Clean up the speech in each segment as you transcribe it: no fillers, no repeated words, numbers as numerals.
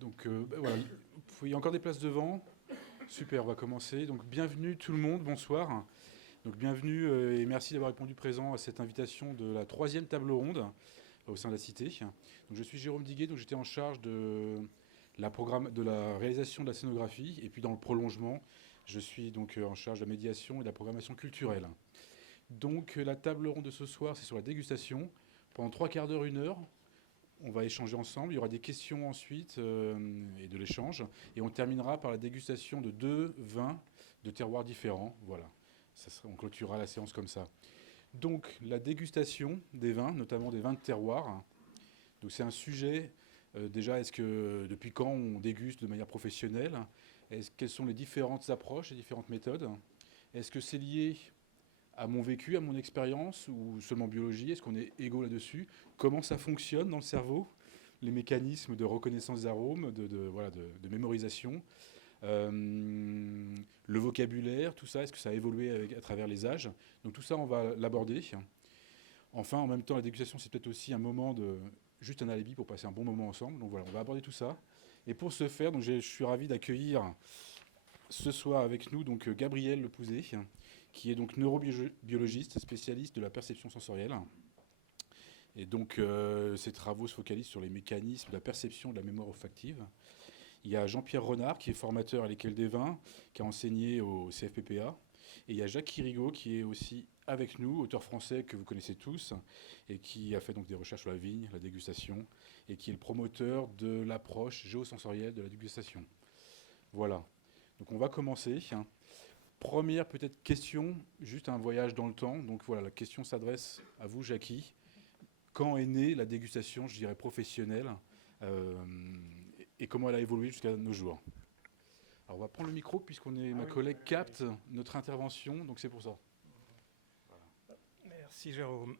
Donc voilà, il y a encore des places devant. Super, on va commencer. Donc bienvenue tout le monde, bonsoir. Donc bienvenue et merci d'avoir répondu présent à cette invitation de la troisième table ronde au sein de la Cité. Donc je suis Jérôme Diguet, donc j'étais en charge de la réalisation de la scénographie et puis dans le prolongement, je suis donc en charge de la médiation et de la programmation culturelle. Donc la table ronde de ce soir, c'est sur la dégustation. Pendant trois quarts d'heure, une heure, on va échanger ensemble. Il y aura des questions ensuite et de l'échange. Et on terminera par la dégustation de deux vins de terroirs différents. Voilà. On clôturera la séance comme ça. Donc, la dégustation des vins, notamment des vins de terroir. Donc, c'est un sujet. Déjà, depuis quand on déguste de manière professionnelle? Quelles sont les différentes approches, les différentes méthodes? Est-ce que c'est lié à mon vécu, à mon expérience, ou seulement biologie? Est-ce qu'on est égaux là-dessus? Comment ça fonctionne dans le cerveau? Les mécanismes de reconnaissance d'arômes, voilà, de mémorisation, le vocabulaire, tout ça, est-ce que ça a évolué à travers les âges? Donc tout ça, on va l'aborder. Enfin, en même temps, la dégustation, c'est peut-être aussi un moment juste un alibi pour passer un bon moment ensemble. Donc voilà, on va aborder tout ça. Et pour ce faire, donc je suis ravi d'accueillir ce soir avec nous donc Gabriel Lepouzet, qui est donc neurobiologiste, spécialiste de la perception sensorielle. Et donc ses travaux se focalisent sur les mécanismes de la perception de la mémoire olfactive. Il y a Jean-Pierre Renard, qui est formateur à l'École des vins, qui a enseigné au CFPPA. Et il y a Jacques Quirigo, qui est aussi avec nous, auteur français que vous connaissez tous, et qui a fait donc des recherches sur la vigne, la dégustation, et qui est le promoteur de l'approche géosensorielle de la dégustation. Voilà. Donc on va commencer. Première peut-être question, juste un voyage dans le temps. Donc voilà, la question s'adresse à vous, Jackie. Quand est née la dégustation, je dirais, professionnelle et comment elle a évolué jusqu'à nos jours? Alors on va prendre le micro ma collègue capte notre intervention, donc c'est pour ça. Merci Jérôme.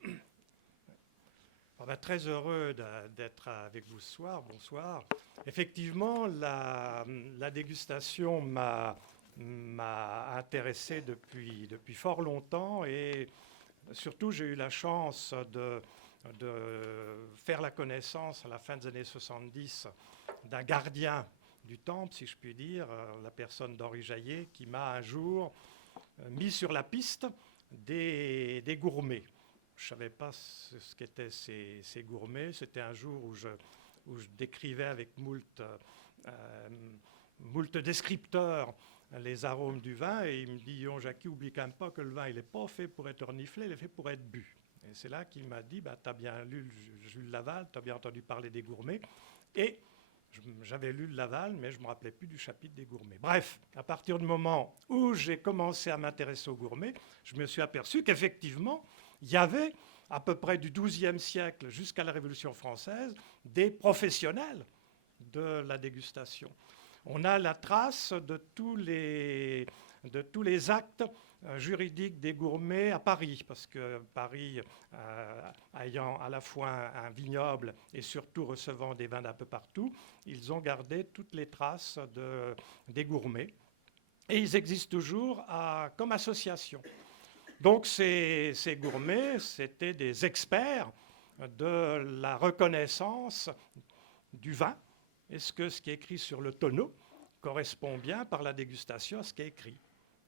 Très heureux d'être avec vous ce soir. Bonsoir. Effectivement, la dégustation m'a intéressé depuis fort longtemps et surtout j'ai eu la chance de faire la connaissance à la fin des années 70 d'un gardien du temple, si je puis dire, la personne d'Henri Jaillet, qui m'a un jour mis sur la piste des gourmets. Je ne savais pas ce qu'étaient ces gourmets. C'était un jour où je décrivais avec moult descripteurs les arômes du vin, et il me dit: « Jackie, oublie quand même pas que le vin, il n'est pas fait pour être reniflé, il est fait pour être bu. » Et c'est là qu'il m'a dit: tu as bien lu Jules Laval, tu as bien entendu parler des gourmets. Et j'avais lu le Laval, mais je ne me rappelais plus du chapitre des gourmets. Bref, à partir du moment où j'ai commencé à m'intéresser aux gourmets, je me suis aperçu qu'effectivement, il y avait, à peu près du XIIe siècle jusqu'à la Révolution française, des professionnels de la dégustation. On a la trace de tous les actes juridiques des gourmets à Paris, parce que Paris, ayant à la fois un vignoble et surtout recevant des vins d'un peu partout, ils ont gardé toutes les traces des gourmets. Et ils existent toujours comme association. Donc ces gourmets, c'était des experts de la reconnaissance du vin. Est-ce que ce qui est écrit sur le tonneau correspond bien par la dégustation à ce qui est écrit?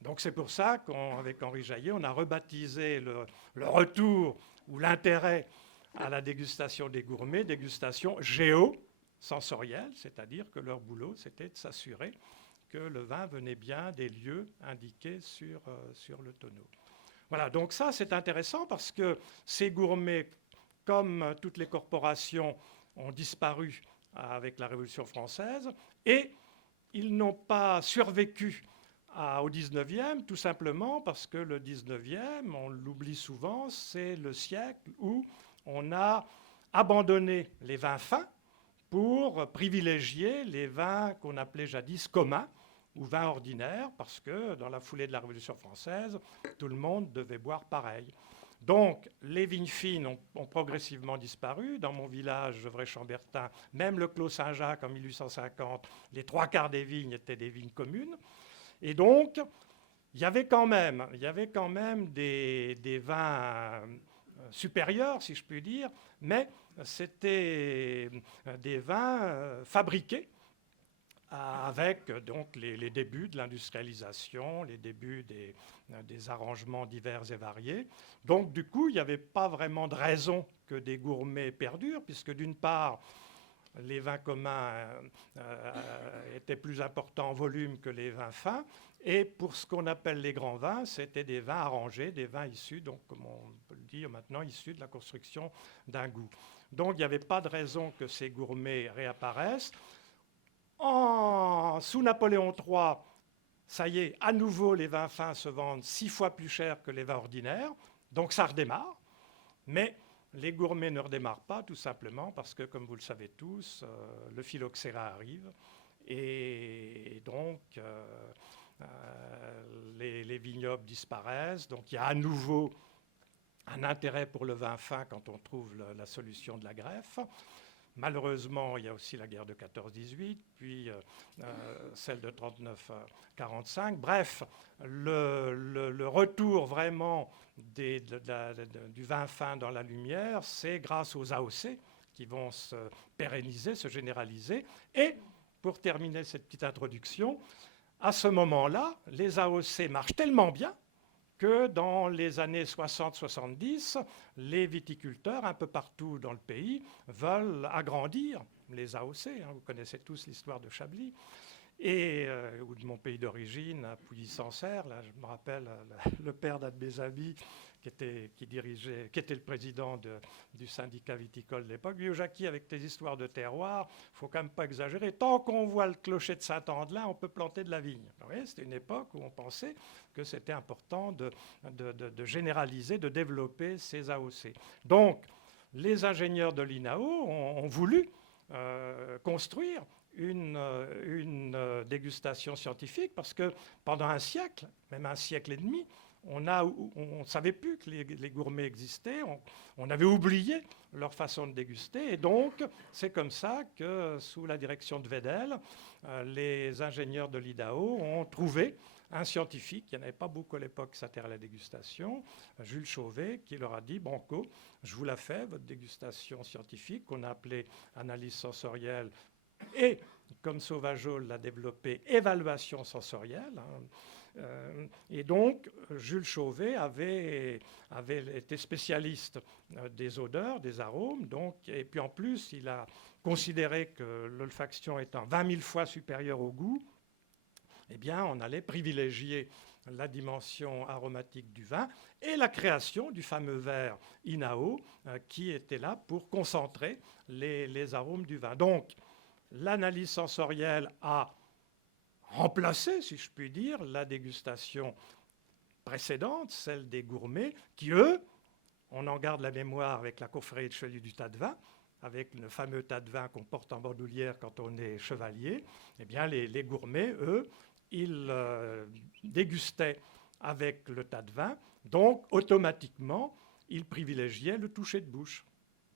Donc c'est pour ça qu'avec Henri Jaillet, on a rebaptisé le retour ou l'intérêt à la dégustation des gourmets, dégustation géosensorielle, c'est-à-dire que leur boulot, c'était de s'assurer que le vin venait bien des lieux indiqués sur le tonneau. Voilà, donc ça c'est intéressant parce que ces gourmets, comme toutes les corporations, ont disparu avec la Révolution française et ils n'ont pas survécu au 19e, tout simplement parce que le 19e, on l'oublie souvent, c'est le siècle où on a abandonné les vins fins pour privilégier les vins qu'on appelait jadis communs ou vins ordinaires, parce que dans la foulée de la Révolution française, tout le monde devait boire pareil. Donc, les vignes fines ont progressivement disparu. Dans mon village, Gevrey-Chambertin, même le Clos Saint-Jacques en 1850, les trois quarts des vignes étaient des vignes communes. Et donc, il y avait quand même des vins supérieurs, si je puis dire, mais c'était des vins fabriqués avec donc les débuts de l'industrialisation, les débuts des arrangements divers et variés. Donc du coup, il n'y avait pas vraiment de raison que des gourmets perdurent, puisque d'une part, les vins communs étaient plus importants en volume que les vins fins, et pour ce qu'on appelle les grands vins, c'était des vins arrangés, des vins issus, donc comme on peut le dire maintenant, issus de la construction d'un goût. Donc il n'y avait pas de raison que ces gourmets réapparaissent. Sous Napoléon III, ça y est, à nouveau, les vins fins se vendent 6 fois plus cher que les vins ordinaires. Donc ça redémarre. Mais les gourmets ne redémarrent pas, tout simplement parce que, comme vous le savez tous, le phylloxéra arrive. Et donc, les vignobles disparaissent. Donc il y a à nouveau un intérêt pour le vin fin quand on trouve la solution de la greffe. Malheureusement, il y a aussi la guerre de 14-18, puis celle de 39-45. Bref, le retour vraiment du vin fin dans la lumière, c'est grâce aux AOC qui vont se pérenniser, se généraliser. Et pour terminer cette petite introduction, à ce moment-là, les AOC marchent tellement bien que dans les années 60-70, les viticulteurs, un peu partout dans le pays, veulent agrandir les AOC. Vous connaissez tous l'histoire de Chablis, ou de mon pays d'origine, à Pouilly-Sancerre. Là, je me rappelle le père d'un de mes amis qui était le président du syndicat viticole de l'époque. Lui, Jackie, avec tes histoires de terroir, il ne faut quand même pas exagérer. Tant qu'on voit le clocher de Saint-Andelin, on peut planter de la vigne. Vous voyez, c'était une époque où on pensait que c'était important de généraliser, de développer ces AOC. Donc, les ingénieurs de l'INAO ont voulu construire une dégustation scientifique parce que pendant un siècle, même un siècle et demi, on ne savait plus que les gourmets existaient, on avait oublié leur façon de déguster. Et donc, c'est comme ça que, sous la direction de Wedel, les ingénieurs de l'IDAO ont trouvé un scientifique, il n'y en avait pas beaucoup à l'époque qui s'intéressait à la dégustation, Jules Chauvet, qui leur a dit « Banco, je vous la fais, votre dégustation scientifique, qu'on a appelée analyse sensorielle, et, comme Sauvageau l'a développé, évaluation sensorielle ». Et donc, Jules Chauvet avait été spécialiste des odeurs, des arômes, et puis en plus, il a considéré que l'olfaction étant 20 000 fois supérieure au goût, eh bien, on allait privilégier la dimension aromatique du vin et la création du fameux verre INAO qui était là pour concentrer les arômes du vin. Donc, l'analyse sensorielle a remplacé, si je puis dire, la dégustation précédente, celle des gourmets, qui, eux, on en garde la mémoire avec la confrérie de chevalier du tas de vin, avec le fameux tas de vin qu'on porte en bandoulière quand on est chevalier. Eh bien, les gourmets, eux, ils dégustaient avec le tas de vin, donc automatiquement, ils privilégiaient le toucher de bouche.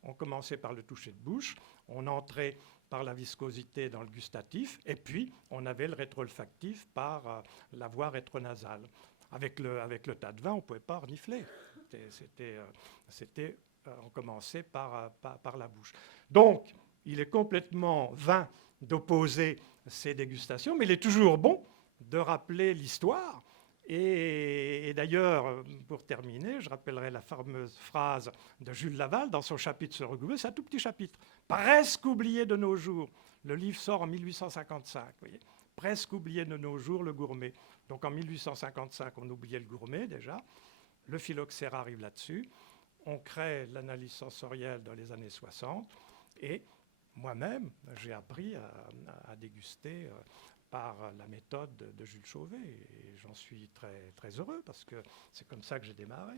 On commençait par le toucher de bouche, on entrait par la viscosité dans le gustatif, et puis on avait le rétro-olfactif par la voie rétronasale. Avec le tas de vin, on ne pouvait pas renifler. On commençait par la bouche. Donc, il est complètement vain d'opposer ces dégustations, mais il est toujours bon de rappeler l'histoire. Et d'ailleurs, pour terminer, je rappellerai la fameuse phrase de Jules Laval dans son chapitre sur le gourmet. C'est un tout petit chapitre, presque oublié de nos jours. Le livre sort en 1855, vous voyez. Presque oublié de nos jours, le gourmet. Donc en 1855, on oubliait le gourmet déjà. Le phylloxéra arrive là-dessus. On crée l'analyse sensorielle dans les années 60. Et moi-même, j'ai appris à déguster par la méthode de Jules Chauvet. Et j'en suis très, très heureux parce que c'est comme ça que j'ai démarré.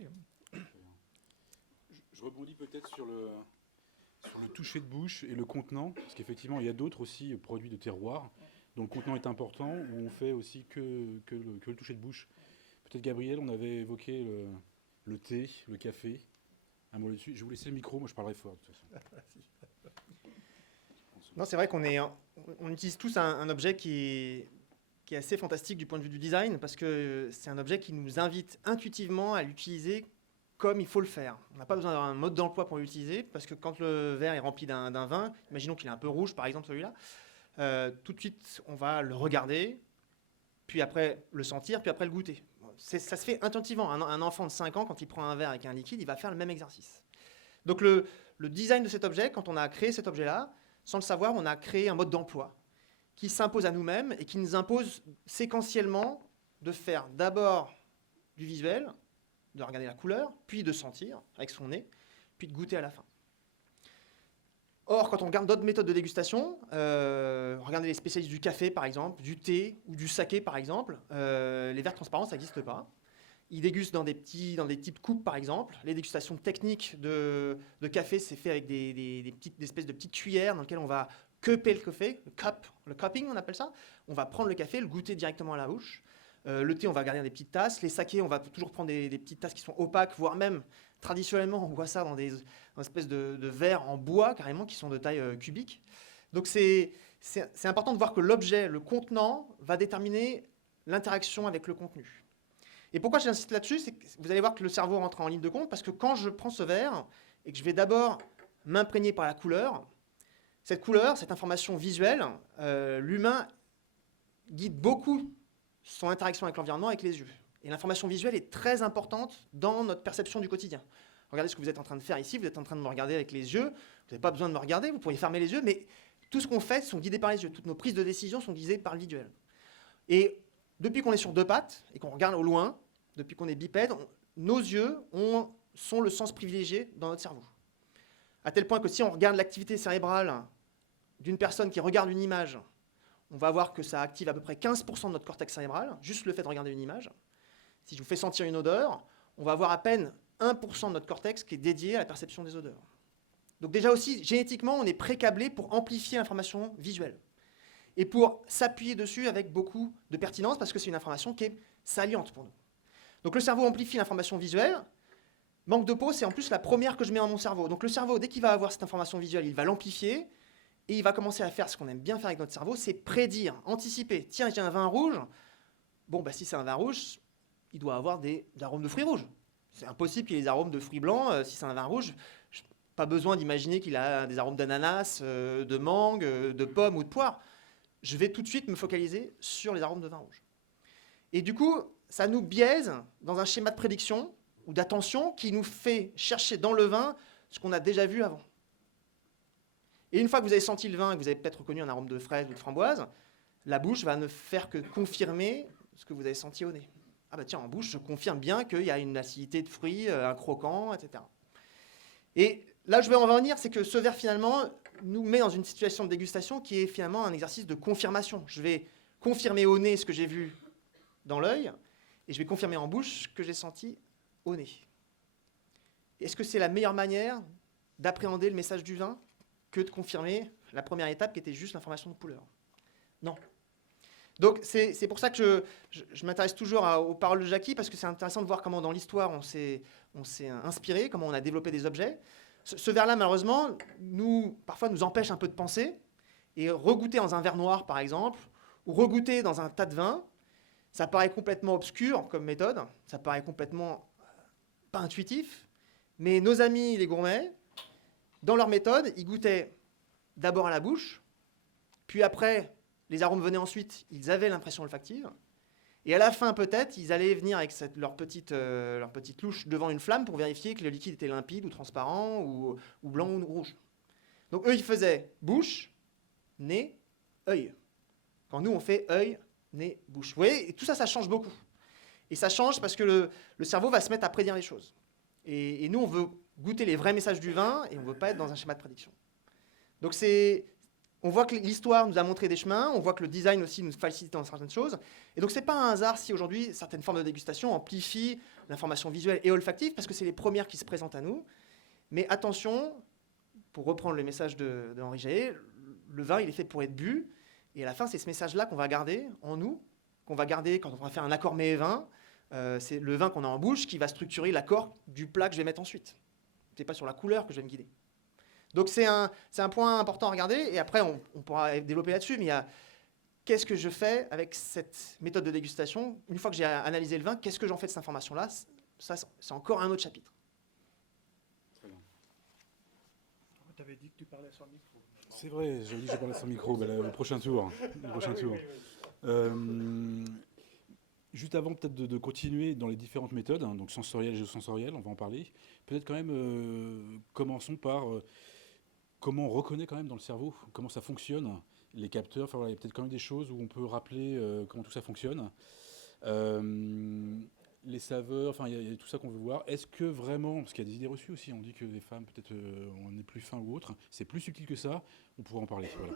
Je rebondis peut-être sur le toucher de bouche et le contenant, parce qu'effectivement, il y a d'autres aussi produits de terroir dont le contenant est important, où on fait aussi que le toucher de bouche. Peut-être, Gabriel, on avait évoqué le thé, le café. Un mot là-dessus. Je vais vous laisser le micro, moi je parlerai fort de toute façon. Non, c'est vrai qu'on utilise tous un objet qui est assez fantastique du point de vue du design, parce que c'est un objet qui nous invite intuitivement à l'utiliser comme il faut le faire. On n'a pas besoin d'avoir un mode d'emploi pour l'utiliser, parce que quand le verre est rempli d'un vin, imaginons qu'il est un peu rouge, par exemple celui-là, tout de suite, on va le regarder, puis après le sentir, puis après le goûter. Ça se fait intuitivement. Un enfant de 5 ans, quand il prend un verre avec un liquide, il va faire le même exercice. Donc le design de cet objet, quand on a créé cet objet-là, sans le savoir, on a créé un mode d'emploi qui s'impose à nous-mêmes et qui nous impose séquentiellement de faire d'abord du visuel, de regarder la couleur, puis de sentir avec son nez, puis de goûter à la fin. Or, quand on regarde d'autres méthodes de dégustation, regardez les spécialistes du café par exemple, du thé ou du saké par exemple, les verres transparents, ça n'existe pas. Ils dégustent dans des petites coupes par exemple. Les dégustations techniques de café, c'est fait avec des espèces de petites cuillères dans lesquelles on va cuper le café, le cupping on appelle ça. On va prendre le café, le goûter directement à la bouche. Le thé, on va garder dans des petites tasses. Les sakés, on va toujours prendre des petites tasses qui sont opaques, voire même, traditionnellement, on voit ça dans des espèces de verres en bois, carrément, qui sont de taille cubique. Donc c'est important de voir que l'objet, le contenant, va déterminer l'interaction avec le contenu. Et pourquoi j'insiste là-dessus, c'est que vous allez voir que le cerveau rentre en ligne de compte, parce que quand je prends ce verre, et que je vais d'abord m'imprégner par la couleur, cette information visuelle, l'humain guide beaucoup son interaction avec l'environnement, avec les yeux. Et l'information visuelle est très importante dans notre perception du quotidien. Regardez ce que vous êtes en train de faire ici, vous êtes en train de me regarder avec les yeux, vous n'avez pas besoin de me regarder, vous pourriez fermer les yeux, mais tout ce qu'on fait sont guidés par les yeux, toutes nos prises de décision sont guidées par le visuel. Et depuis qu'on est sur 2 pattes et qu'on regarde au loin, depuis qu'on est bipède, nos yeux sont le sens privilégié dans notre cerveau. À tel point que si on regarde l'activité cérébrale d'une personne qui regarde une image, on va voir que ça active à peu près 15% de notre cortex cérébral, juste le fait de regarder une image. Si je vous fais sentir une odeur, on va avoir à peine 1% de notre cortex qui est dédié à la perception des odeurs. Donc déjà aussi, génétiquement, on est pré-câblé pour amplifier l'information visuelle et pour s'appuyer dessus avec beaucoup de pertinence parce que c'est une information qui est saliente pour nous. Donc le cerveau amplifie l'information visuelle. Manque de peau, c'est en plus la première que je mets dans mon cerveau. Donc le cerveau, dès qu'il va avoir cette information visuelle, il va l'amplifier et il va commencer à faire ce qu'on aime bien faire avec notre cerveau, c'est prédire, anticiper. Tiens, j'ai un vin rouge. Bon, bah, si c'est un vin rouge, il doit avoir des arômes de fruits rouges. C'est impossible qu'il ait des arômes de fruits blancs. Si c'est un vin rouge, pas besoin d'imaginer qu'il a des arômes d'ananas, de mangue, de pomme ou de poire. Je vais tout de suite me focaliser sur les arômes de vin rouge. Et du coup, ça nous biaise dans un schéma de prédiction ou d'attention qui nous fait chercher dans le vin ce qu'on a déjà vu avant. Et une fois que vous avez senti le vin et que vous avez peut-être reconnu un arôme de fraise ou de framboise, la bouche va ne faire que confirmer ce que vous avez senti au nez. Ah bah tiens, en bouche, je confirme bien qu'il y a une acidité de fruits, un croquant, etc. Et là, je vais en venir, c'est que ce verre, finalement, nous met dans une situation de dégustation qui est finalement un exercice de confirmation. Je vais confirmer au nez ce que j'ai vu dans l'œil, et je vais confirmer en bouche ce que j'ai senti au nez. Est-ce que c'est la meilleure manière d'appréhender le message du vin que de confirmer la première étape qui était juste l'information de couleur? Non. Donc c'est pour ça que je m'intéresse toujours aux paroles de Jackie, parce que c'est intéressant de voir comment dans l'histoire on s'est inspiré, comment on a développé des objets. Ce verre-là, malheureusement, parfois nous empêche un peu de penser, et regoûter dans un verre noir, par exemple, ou regoûter dans un tas de vin, ça paraît complètement obscur comme méthode, ça paraît complètement pas intuitif, mais nos amis les gourmets, dans leur méthode, ils goûtaient d'abord à la bouche, puis après, les arômes venaient ensuite, ils avaient l'impression olfactive, et à la fin, peut-être, ils allaient venir avec leur petite louche devant une flamme pour vérifier que le liquide était limpide ou transparent, ou blanc ou rouge. Donc eux, ils faisaient bouche, nez, œil. Quand nous, on fait œil, nez, bouche. Vous voyez, et tout ça, ça change beaucoup. Et ça change parce que le cerveau va se mettre à prédire les choses. Et nous, on veut goûter les vrais messages du vin, et on ne veut pas être dans un schéma de prédiction. Donc on voit que l'histoire nous a montré des chemins, on voit que le design aussi nous facilite dans certaines choses. Et donc, ce n'est pas un hasard si aujourd'hui, certaines formes de dégustation amplifient l'information visuelle et olfactive, parce que c'est les premières qui se présentent à nous. Mais attention, pour reprendre le message de Henri Jaët, le vin, il est fait pour être bu. Et à la fin, c'est ce message-là qu'on va garder en nous, qu'on va garder quand on va faire un accord mets et vin. C'est le vin qu'on a en bouche qui va structurer l'accord du plat que je vais mettre ensuite. Ce n'est pas sur la couleur que je vais me guider. Donc c'est un point important à regarder, et après on pourra développer là-dessus, mais il y a qu'est-ce que je fais avec cette méthode de dégustation? Une fois que j'ai analysé le vin, qu'est-ce que j'en fais de cette information-là? Ça, c'est encore un autre chapitre. Très bien. Tu avais dit que tu parlais sans micro. C'est vrai, j'avais dit que je parlais sans micro, le prochain tour. Le prochain tour. Juste avant peut-être de continuer dans les différentes méthodes, hein, donc sensorielles et géosensorielles, on va en parler. Peut-être quand même, commençons par comment on reconnaît quand même dans le cerveau, comment ça fonctionne, les capteurs. Enfin, voilà, il y a peut-être quand même des choses où on peut rappeler comment tout ça fonctionne. Les saveurs, enfin il y a tout ça qu'on veut voir. Est-ce que vraiment, parce qu'il y a des idées reçues aussi, on dit que les femmes peut-être on est plus fin ou autre, c'est plus subtil que ça, on pourra en parler. Voilà.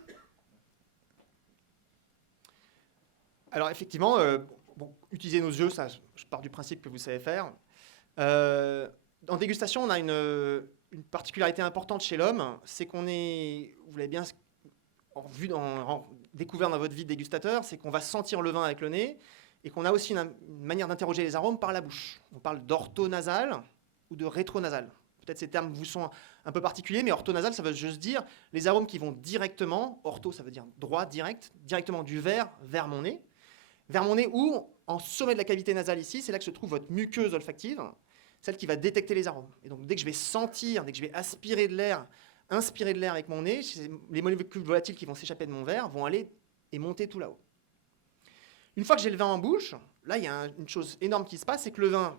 Alors effectivement, utiliser nos yeux, ça, je pars du principe que vous savez faire. En dégustation, on a une particularité importante chez l'homme, c'est qu'on est, vous l'avez bien découvert dans votre vie de dégustateur, c'est qu'on va sentir le vin avec le nez, et qu'on a aussi une manière d'interroger les arômes par la bouche. On parle d'orthonasal ou de rétronasal. Peut-être ces termes vous sont un peu particuliers, mais orthonasal, ça veut juste dire les arômes qui vont directement, ortho, ça veut dire droit, direct, directement du verre vers mon nez ou en sommet de la cavité nasale ici, c'est là que se trouve votre muqueuse olfactive, celle qui va détecter les arômes. Et donc dès que je vais sentir, dès que je vais inspirer de l'air avec mon nez, les molécules volatiles qui vont s'échapper de mon verre vont aller et monter tout là-haut. Une fois que j'ai le vin en bouche, là, il y a une chose énorme qui se passe, c'est que le vin,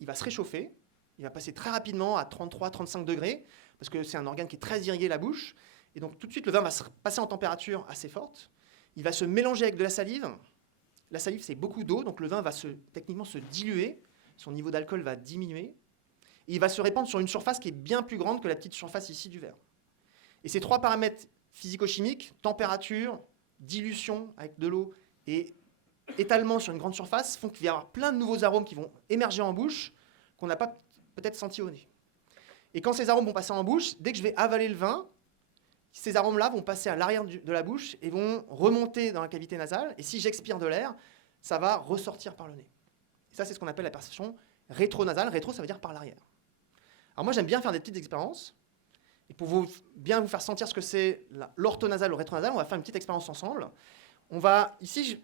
il va se réchauffer, il va passer très rapidement à 33-35 degrés, parce que c'est un organe qui est très irrigué, la bouche, et donc tout de suite, le vin va se passer en température assez forte, il va se mélanger avec de la salive. La salive, c'est beaucoup d'eau, donc le vin va techniquement se diluer, son niveau d'alcool va diminuer, et il va se répandre sur une surface qui est bien plus grande que la petite surface ici du verre. Et ces trois paramètres physico-chimiques, température, dilution avec de l'eau et étalement sur une grande surface, font qu'il va y avoir plein de nouveaux arômes qui vont émerger en bouche qu'on n'a pas peut-être senti au nez. Et quand ces arômes vont passer en bouche, dès que je vais avaler le vin, ces arômes-là vont passer à l'arrière de la bouche et vont remonter dans la cavité nasale. Et si j'expire de l'air, ça va ressortir par le nez. Et ça, c'est ce qu'on appelle la perception rétronasale. Rétro, ça veut dire par l'arrière. Alors moi, j'aime bien faire des petites expériences. Et pour bien vous faire sentir ce que c'est l'orthonasal ou le rétronasal, on va faire une petite expérience ensemble. On va, ici,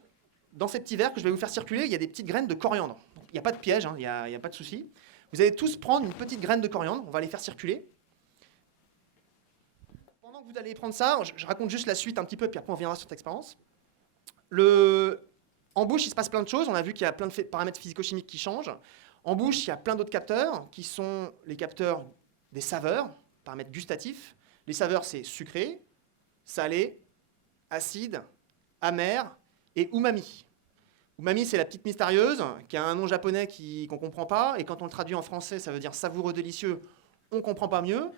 dans ces petits verres que je vais vous faire circuler, il y a des petites graines de coriandre. Donc, il n'y a pas de piège, hein, il n'y a pas de souci. Vous allez tous prendre une petite graine de coriandre, on va les faire circuler. Pendant que vous allez prendre ça, je raconte juste la suite un petit peu, puis après on reviendra sur cette expérience. En bouche, il se passe plein de choses. On a vu qu'il y a plein de paramètres physico-chimiques qui changent. En bouche, il y a plein d'autres capteurs, qui sont les capteurs des saveurs, paramètres gustatifs. Les saveurs, c'est sucré, salé, acide, amer et umami. Umami, c'est la petite mystérieuse, qui a un nom japonais qu'on ne comprend pas, et quand on le traduit en français, ça veut dire savoureux, délicieux, on ne comprend pas mieux.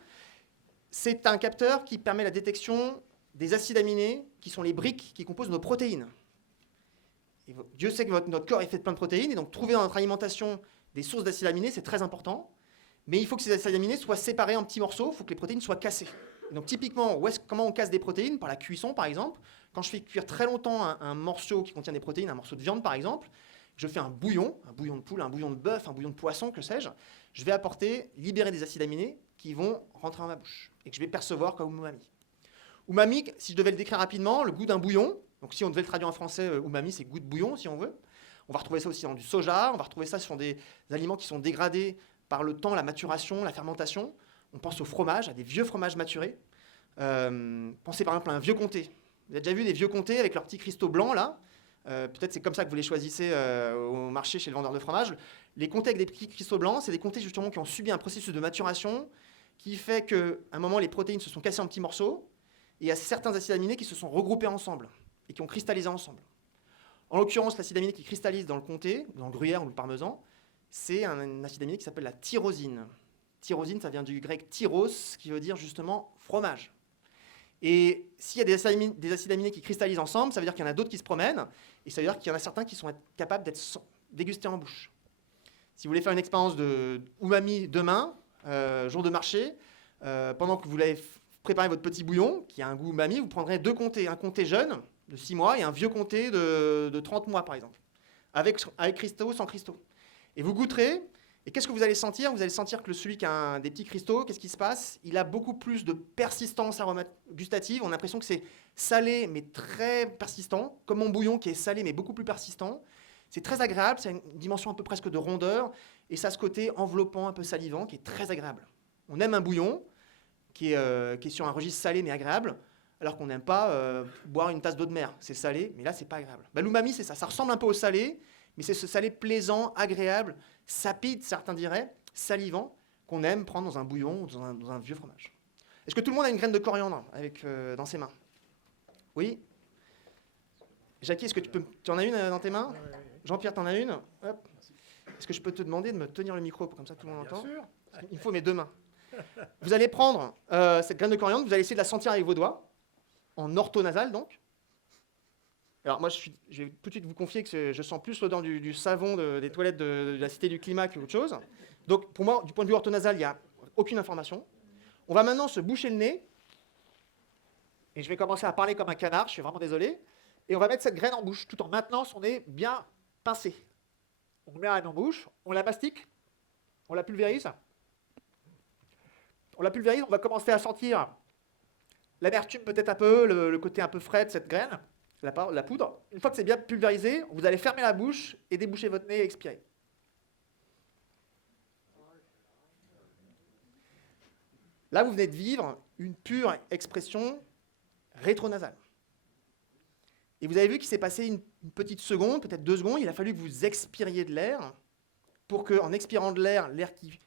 C'est un capteur qui permet la détection des acides aminés, qui sont les briques qui composent nos protéines. Et Dieu sait que notre corps est fait de plein de protéines, et donc trouver dans notre alimentation des sources d'acides aminés, c'est très important. Mais il faut que ces acides aminés soient séparés en petits morceaux, il faut que les protéines soient cassées. Et donc typiquement, comment on casse des protéines? Par la cuisson, par exemple. Quand je fais cuire très longtemps un morceau qui contient des protéines, un morceau de viande, par exemple, je fais un bouillon de poule, un bouillon de bœuf, un bouillon de poisson, que sais-je, je vais libérer des acides aminés qui vont rentrer dans ma bouche et que je vais percevoir comme umami. Umami, si je devais le décrire rapidement, le goût d'un bouillon, donc si on devait le traduire en français, umami, c'est goût de bouillon, si on veut. On va retrouver ça aussi dans du soja, on va retrouver ça sur des aliments qui sont dégradés par le temps, la maturation, la fermentation. On pense au fromage, à des vieux fromages maturés. Pensez par exemple à un vieux comté. Vous avez déjà vu des vieux comtés avec leurs petits cristaux blancs, là. Peut-être c'est comme ça que vous les choisissez au marché chez le vendeur de fromage. Les comtés avec des petits cristaux blancs, c'est des comtés justement qui ont subi un processus de maturation qui fait qu'à un moment, les protéines se sont cassées en petits morceaux et il y a certains acides aminés qui se sont regroupés ensemble et qui ont cristallisé ensemble. En l'occurrence, l'acide aminé qui cristallise dans le comté, dans le gruyère ou le parmesan, c'est un acide aminé qui s'appelle la tyrosine. Tyrosine, ça vient du grec tyros, qui veut dire justement fromage. Et s'il y a des acides aminés qui cristallisent ensemble, ça veut dire qu'il y en a d'autres qui se promènent, et ça veut dire qu'il y en a certains qui sont capables d'être dégustés en bouche. Si vous voulez faire une expérience de umami demain, jour de marché, pendant que vous allez préparer votre petit bouillon, qui a un goût umami, vous prendrez deux comtés, un comté jeune de 6 mois et un vieux comté de 30 mois, par exemple, avec cristaux, sans cristaux. Et vous goûterez, et qu'est-ce que vous allez sentir? Vous allez sentir que celui qui a des petits cristaux, qu'est-ce qui se passe? Il a beaucoup plus de persistance gustative. On a l'impression que c'est salé, mais très persistant, comme mon bouillon qui est salé, mais beaucoup plus persistant. C'est très agréable, c'est une dimension un peu presque de rondeur, et ça a ce côté enveloppant, un peu salivant, qui est très agréable. On aime un bouillon qui est sur un registre salé, mais agréable. alors qu'on n'aime pas boire une tasse d'eau de mer. C'est salé, mais là, c'est pas agréable. Bah, l'umami, c'est ça. Ça ressemble un peu au salé, mais c'est ce salé plaisant, agréable, sapide, certains diraient, salivant, qu'on aime prendre dans un bouillon ou dans un vieux fromage. Est-ce que tout le monde a une graine de coriandre dans ses mains? Oui. Jackie, est-ce que tu en as une dans tes mains? Jean-Pierre, tu en as une? Hop. Est-ce que je peux te demander de me tenir le micro comme ça tout le monde entend? Bien sûr. Il me faut mes deux mains. Vous allez prendre cette graine de coriandre, vous allez essayer de la sentir avec vos doigts, en orthonasal donc. Alors moi, je vais tout de suite vous confier que je sens plus l'odeur du savon des toilettes de la Cité du Climat qu'autre chose. Donc pour moi, du point de vue orthonasal, il n'y a aucune information. On va maintenant se boucher le nez. Et je vais commencer à parler comme un canard, je suis vraiment désolé. Et on va mettre cette graine en bouche, tout en maintenant son nez bien pincé. On met la graine en bouche, on la mastique, on la pulvérise. On la pulvérise, on va commencer à sentir l'amertume peut-être un peu, le côté un peu frais de cette graine, la poudre. Une fois que c'est bien pulvérisé, vous allez fermer la bouche et déboucher votre nez et expirer. Là, vous venez de vivre une pure expression rétronasale. Et vous avez vu qu'il s'est passé une petite seconde, peut-être 2 secondes, il a fallu que vous expiriez de l'air pour qu'en expirant de l'air qui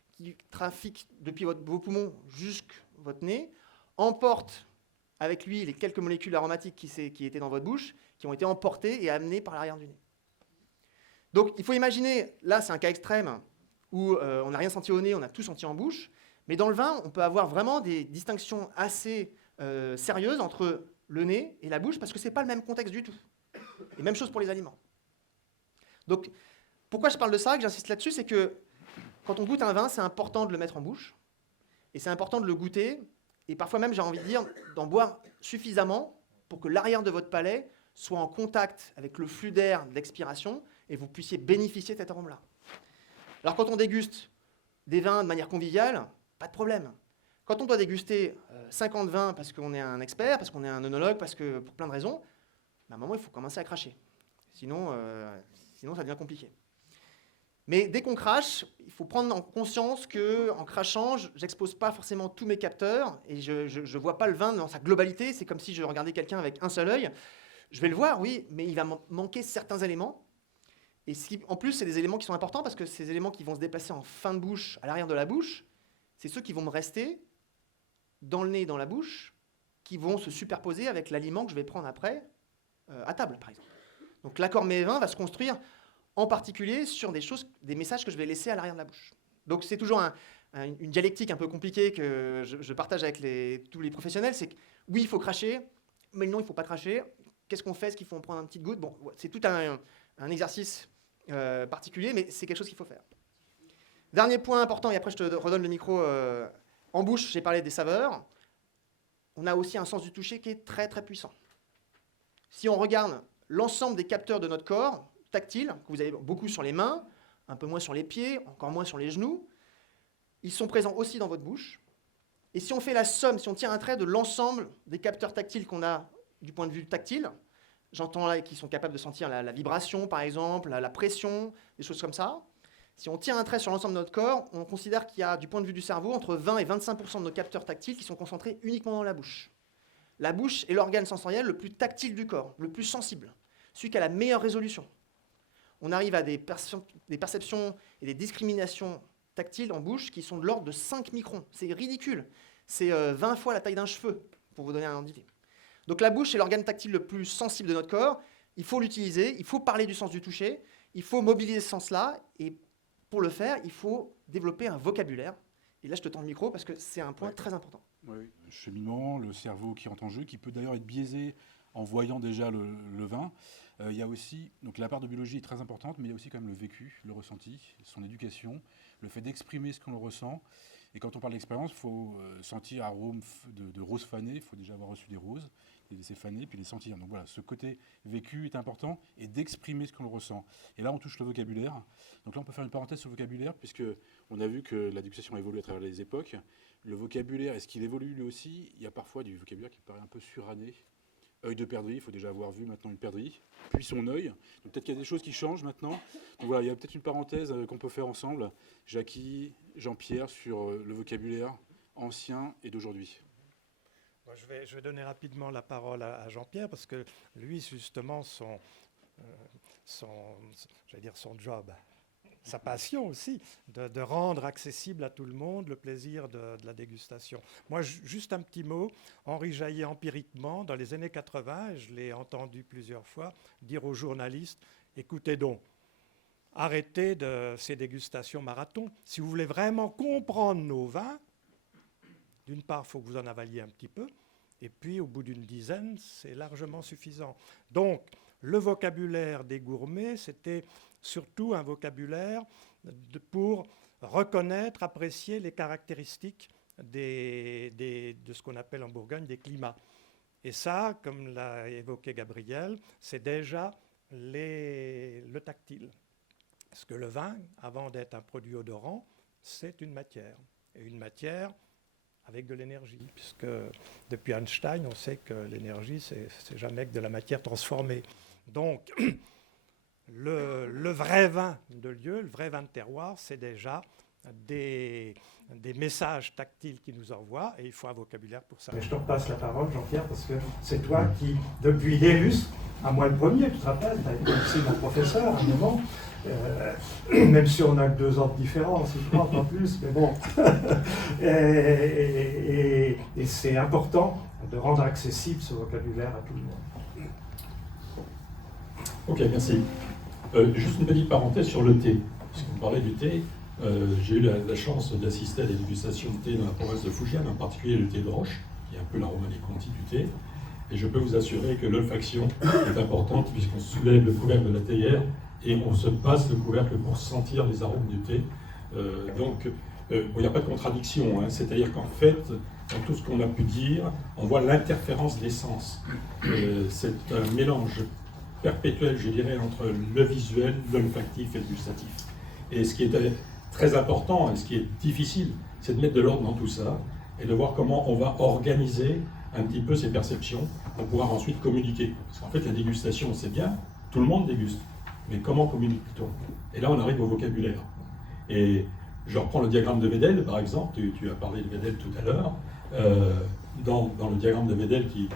trafique depuis vos poumons jusqu'à votre nez, emporte avec lui les quelques molécules aromatiques qui étaient dans votre bouche, qui ont été emportées et amenées par l'arrière du nez. Donc il faut imaginer, là c'est un cas extrême, où on n'a rien senti au nez, on a tout senti en bouche, mais dans le vin, on peut avoir vraiment des distinctions assez sérieuses entre le nez et la bouche, parce que ce n'est pas le même contexte du tout. Et même chose pour les aliments. Donc, pourquoi je parle de ça, que j'insiste là-dessus, c'est que quand on goûte un vin, c'est important de le mettre en bouche, et c'est important de le goûter, et parfois même, j'ai envie de dire, d'en boire suffisamment pour que l'arrière de votre palais soit en contact avec le flux d'air de l'expiration, et vous puissiez bénéficier de cet arôme-là. Alors quand on déguste des vins de manière conviviale, pas de problème. Quand on doit déguster 50 vins parce qu'on est un expert, parce qu'on est un œnologue, parce que pour plein de raisons, à un moment, il faut commencer à cracher. Sinon, ça devient compliqué. Mais dès qu'on crache, il faut prendre en conscience qu'en crachant, je n'expose pas forcément tous mes capteurs et je ne vois pas le vin dans sa globalité. C'est comme si je regardais quelqu'un avec un seul œil. Je vais le voir, oui, mais il va manquer certains éléments. Et en plus, c'est des éléments qui sont importants parce que ces éléments qui vont se déplacer en fin de bouche, à l'arrière de la bouche, c'est ceux qui vont me rester dans le nez et dans la bouche, qui vont se superposer avec l'aliment que je vais prendre après à table, par exemple. Donc l'accord mets-vin va se construire en particulier sur des messages que je vais laisser à l'arrière de la bouche. Donc c'est toujours une dialectique un peu compliquée que je partage avec tous les professionnels, c'est que oui, il faut cracher, mais non, il ne faut pas cracher. Qu'est-ce qu'on fait? Est-ce qu'il faut en prendre un petit goutte? Bon, c'est tout un exercice particulier, mais c'est quelque chose qu'il faut faire. Dernier point important, et après je te redonne le micro. En bouche, j'ai parlé des saveurs. On a aussi un sens du toucher qui est très très puissant. Si on regarde l'ensemble des capteurs de notre corps, tactiles, que vous avez beaucoup sur les mains, un peu moins sur les pieds, encore moins sur les genoux, ils sont présents aussi dans votre bouche. Et si on fait la somme, si on tire un trait de l'ensemble des capteurs tactiles qu'on a du point de vue tactile, j'entends là qu'ils sont capables de sentir la vibration par exemple, la pression, des choses comme ça. Si on tire un trait sur l'ensemble de notre corps, on considère qu'il y a, du point de vue du cerveau, entre 20 et 25% de nos capteurs tactiles qui sont concentrés uniquement dans la bouche. La bouche est l'organe sensoriel le plus tactile du corps, le plus sensible, celui qui a la meilleure résolution. On arrive à des perceptions et des discriminations tactiles en bouche qui sont de l'ordre de 5 microns. C'est ridicule. C'est 20 fois la taille d'un cheveu, pour vous donner un ordre d'idée. Donc la bouche est l'organe tactile le plus sensible de notre corps. Il faut l'utiliser, il faut parler du sens du toucher, il faut mobiliser ce sens-là, et pour le faire, il faut développer un vocabulaire. Et là, je te tends le micro parce que c'est un point très important. Oui, le cheminement, le cerveau qui rentre en jeu, qui peut d'ailleurs être biaisé en voyant déjà le vin. Il y a aussi, donc la part de biologie est très importante, mais il y a aussi quand même le vécu, le ressenti, son éducation, le fait d'exprimer ce qu'on ressent. Et quand on parle d'expérience, il faut sentir arôme de roses fanées, il faut déjà avoir reçu des roses, les laisser faner, puis les sentir. Donc voilà, ce côté vécu est important, et d'exprimer ce qu'on ressent. Et là, on touche le vocabulaire. Donc là, on peut faire une parenthèse sur le vocabulaire, puisqu'on a vu que la dégustation a évolué à travers les époques. Le vocabulaire, est-ce qu'il évolue lui aussi? Il y a parfois du vocabulaire qui paraît un peu suranné. Œil de perdrix, il faut déjà avoir vu maintenant une perdrix, puis son œil. Donc peut-être qu'il y a des choses qui changent maintenant. Donc voilà, il y a peut-être une parenthèse qu'on peut faire ensemble, Jackie, Jean-Pierre, sur le vocabulaire ancien et d'aujourd'hui. Je vais donner rapidement la parole à Jean-Pierre parce que lui, justement, j'allais dire son job, sa passion aussi, de rendre accessible à tout le monde le plaisir de la dégustation. Moi, juste un petit mot. Henri Jaillet, empiriquement, dans les années 80, je l'ai entendu plusieurs fois dire aux journalistes, écoutez donc, arrêtez de ces dégustations marathon. Si vous voulez vraiment comprendre nos vins, d'une part, il faut que vous en avaliez un petit peu, et puis au bout d'une dizaine, c'est largement suffisant. Donc, le vocabulaire des gourmets, c'était surtout un vocabulaire pour reconnaître, apprécier les caractéristiques de ce qu'on appelle en Bourgogne des climats. Et ça, comme l'a évoqué Gabriel, c'est déjà le tactile. Parce que le vin, avant d'être un produit odorant, c'est une matière. Et une matière avec de l'énergie. Puisque depuis Einstein, on sait que l'énergie, c'est jamais que de la matière transformée. Donc, le vrai vin de lieu, le vrai vin de terroir, c'est déjà des messages tactiles qui nous envoient, et il faut un vocabulaire pour ça. Et je te repasse la parole, Jean-Pierre, parce que c'est toi qui, depuis des lustres, à moi le premier, tu te rappelles, tu as été aussi mon professeur à un moment, même si on a que 2 ans de différence, je crois, pas plus, mais bon. et c'est important de rendre accessible ce vocabulaire à tout le monde. Ok, merci. Juste une petite parenthèse sur le thé. Puisqu'on parlait du thé, j'ai eu la chance d'assister à des dégustations de thé dans la province de Fujian, en particulier le thé de roche, qui est un peu la Romanée Conti du thé. Et je peux vous assurer que l'olfaction est importante, puisqu'on soulève le couvercle de la théière et on se passe le couvercle pour sentir les arômes du thé. Donc, il n'y a pas de contradiction, hein. C'est-à-dire qu'en fait, dans tout ce qu'on a pu dire, on voit l'interférence des sens. C'est un mélange perpétuel, je dirais, entre le visuel, l'olfactif et le gustatif. Et ce qui est très important et ce qui est difficile, c'est de mettre de l'ordre dans tout ça et de voir comment on va organiser un petit peu ces perceptions pour pouvoir ensuite communiquer. Parce qu'en fait, la dégustation, c'est bien, tout le monde déguste. Mais comment communique-t-on? Et là, on arrive au vocabulaire. Et je reprends le diagramme de Wedel, par exemple. Tu as parlé de Wedel tout à l'heure. Dans le diagramme de Wedel qui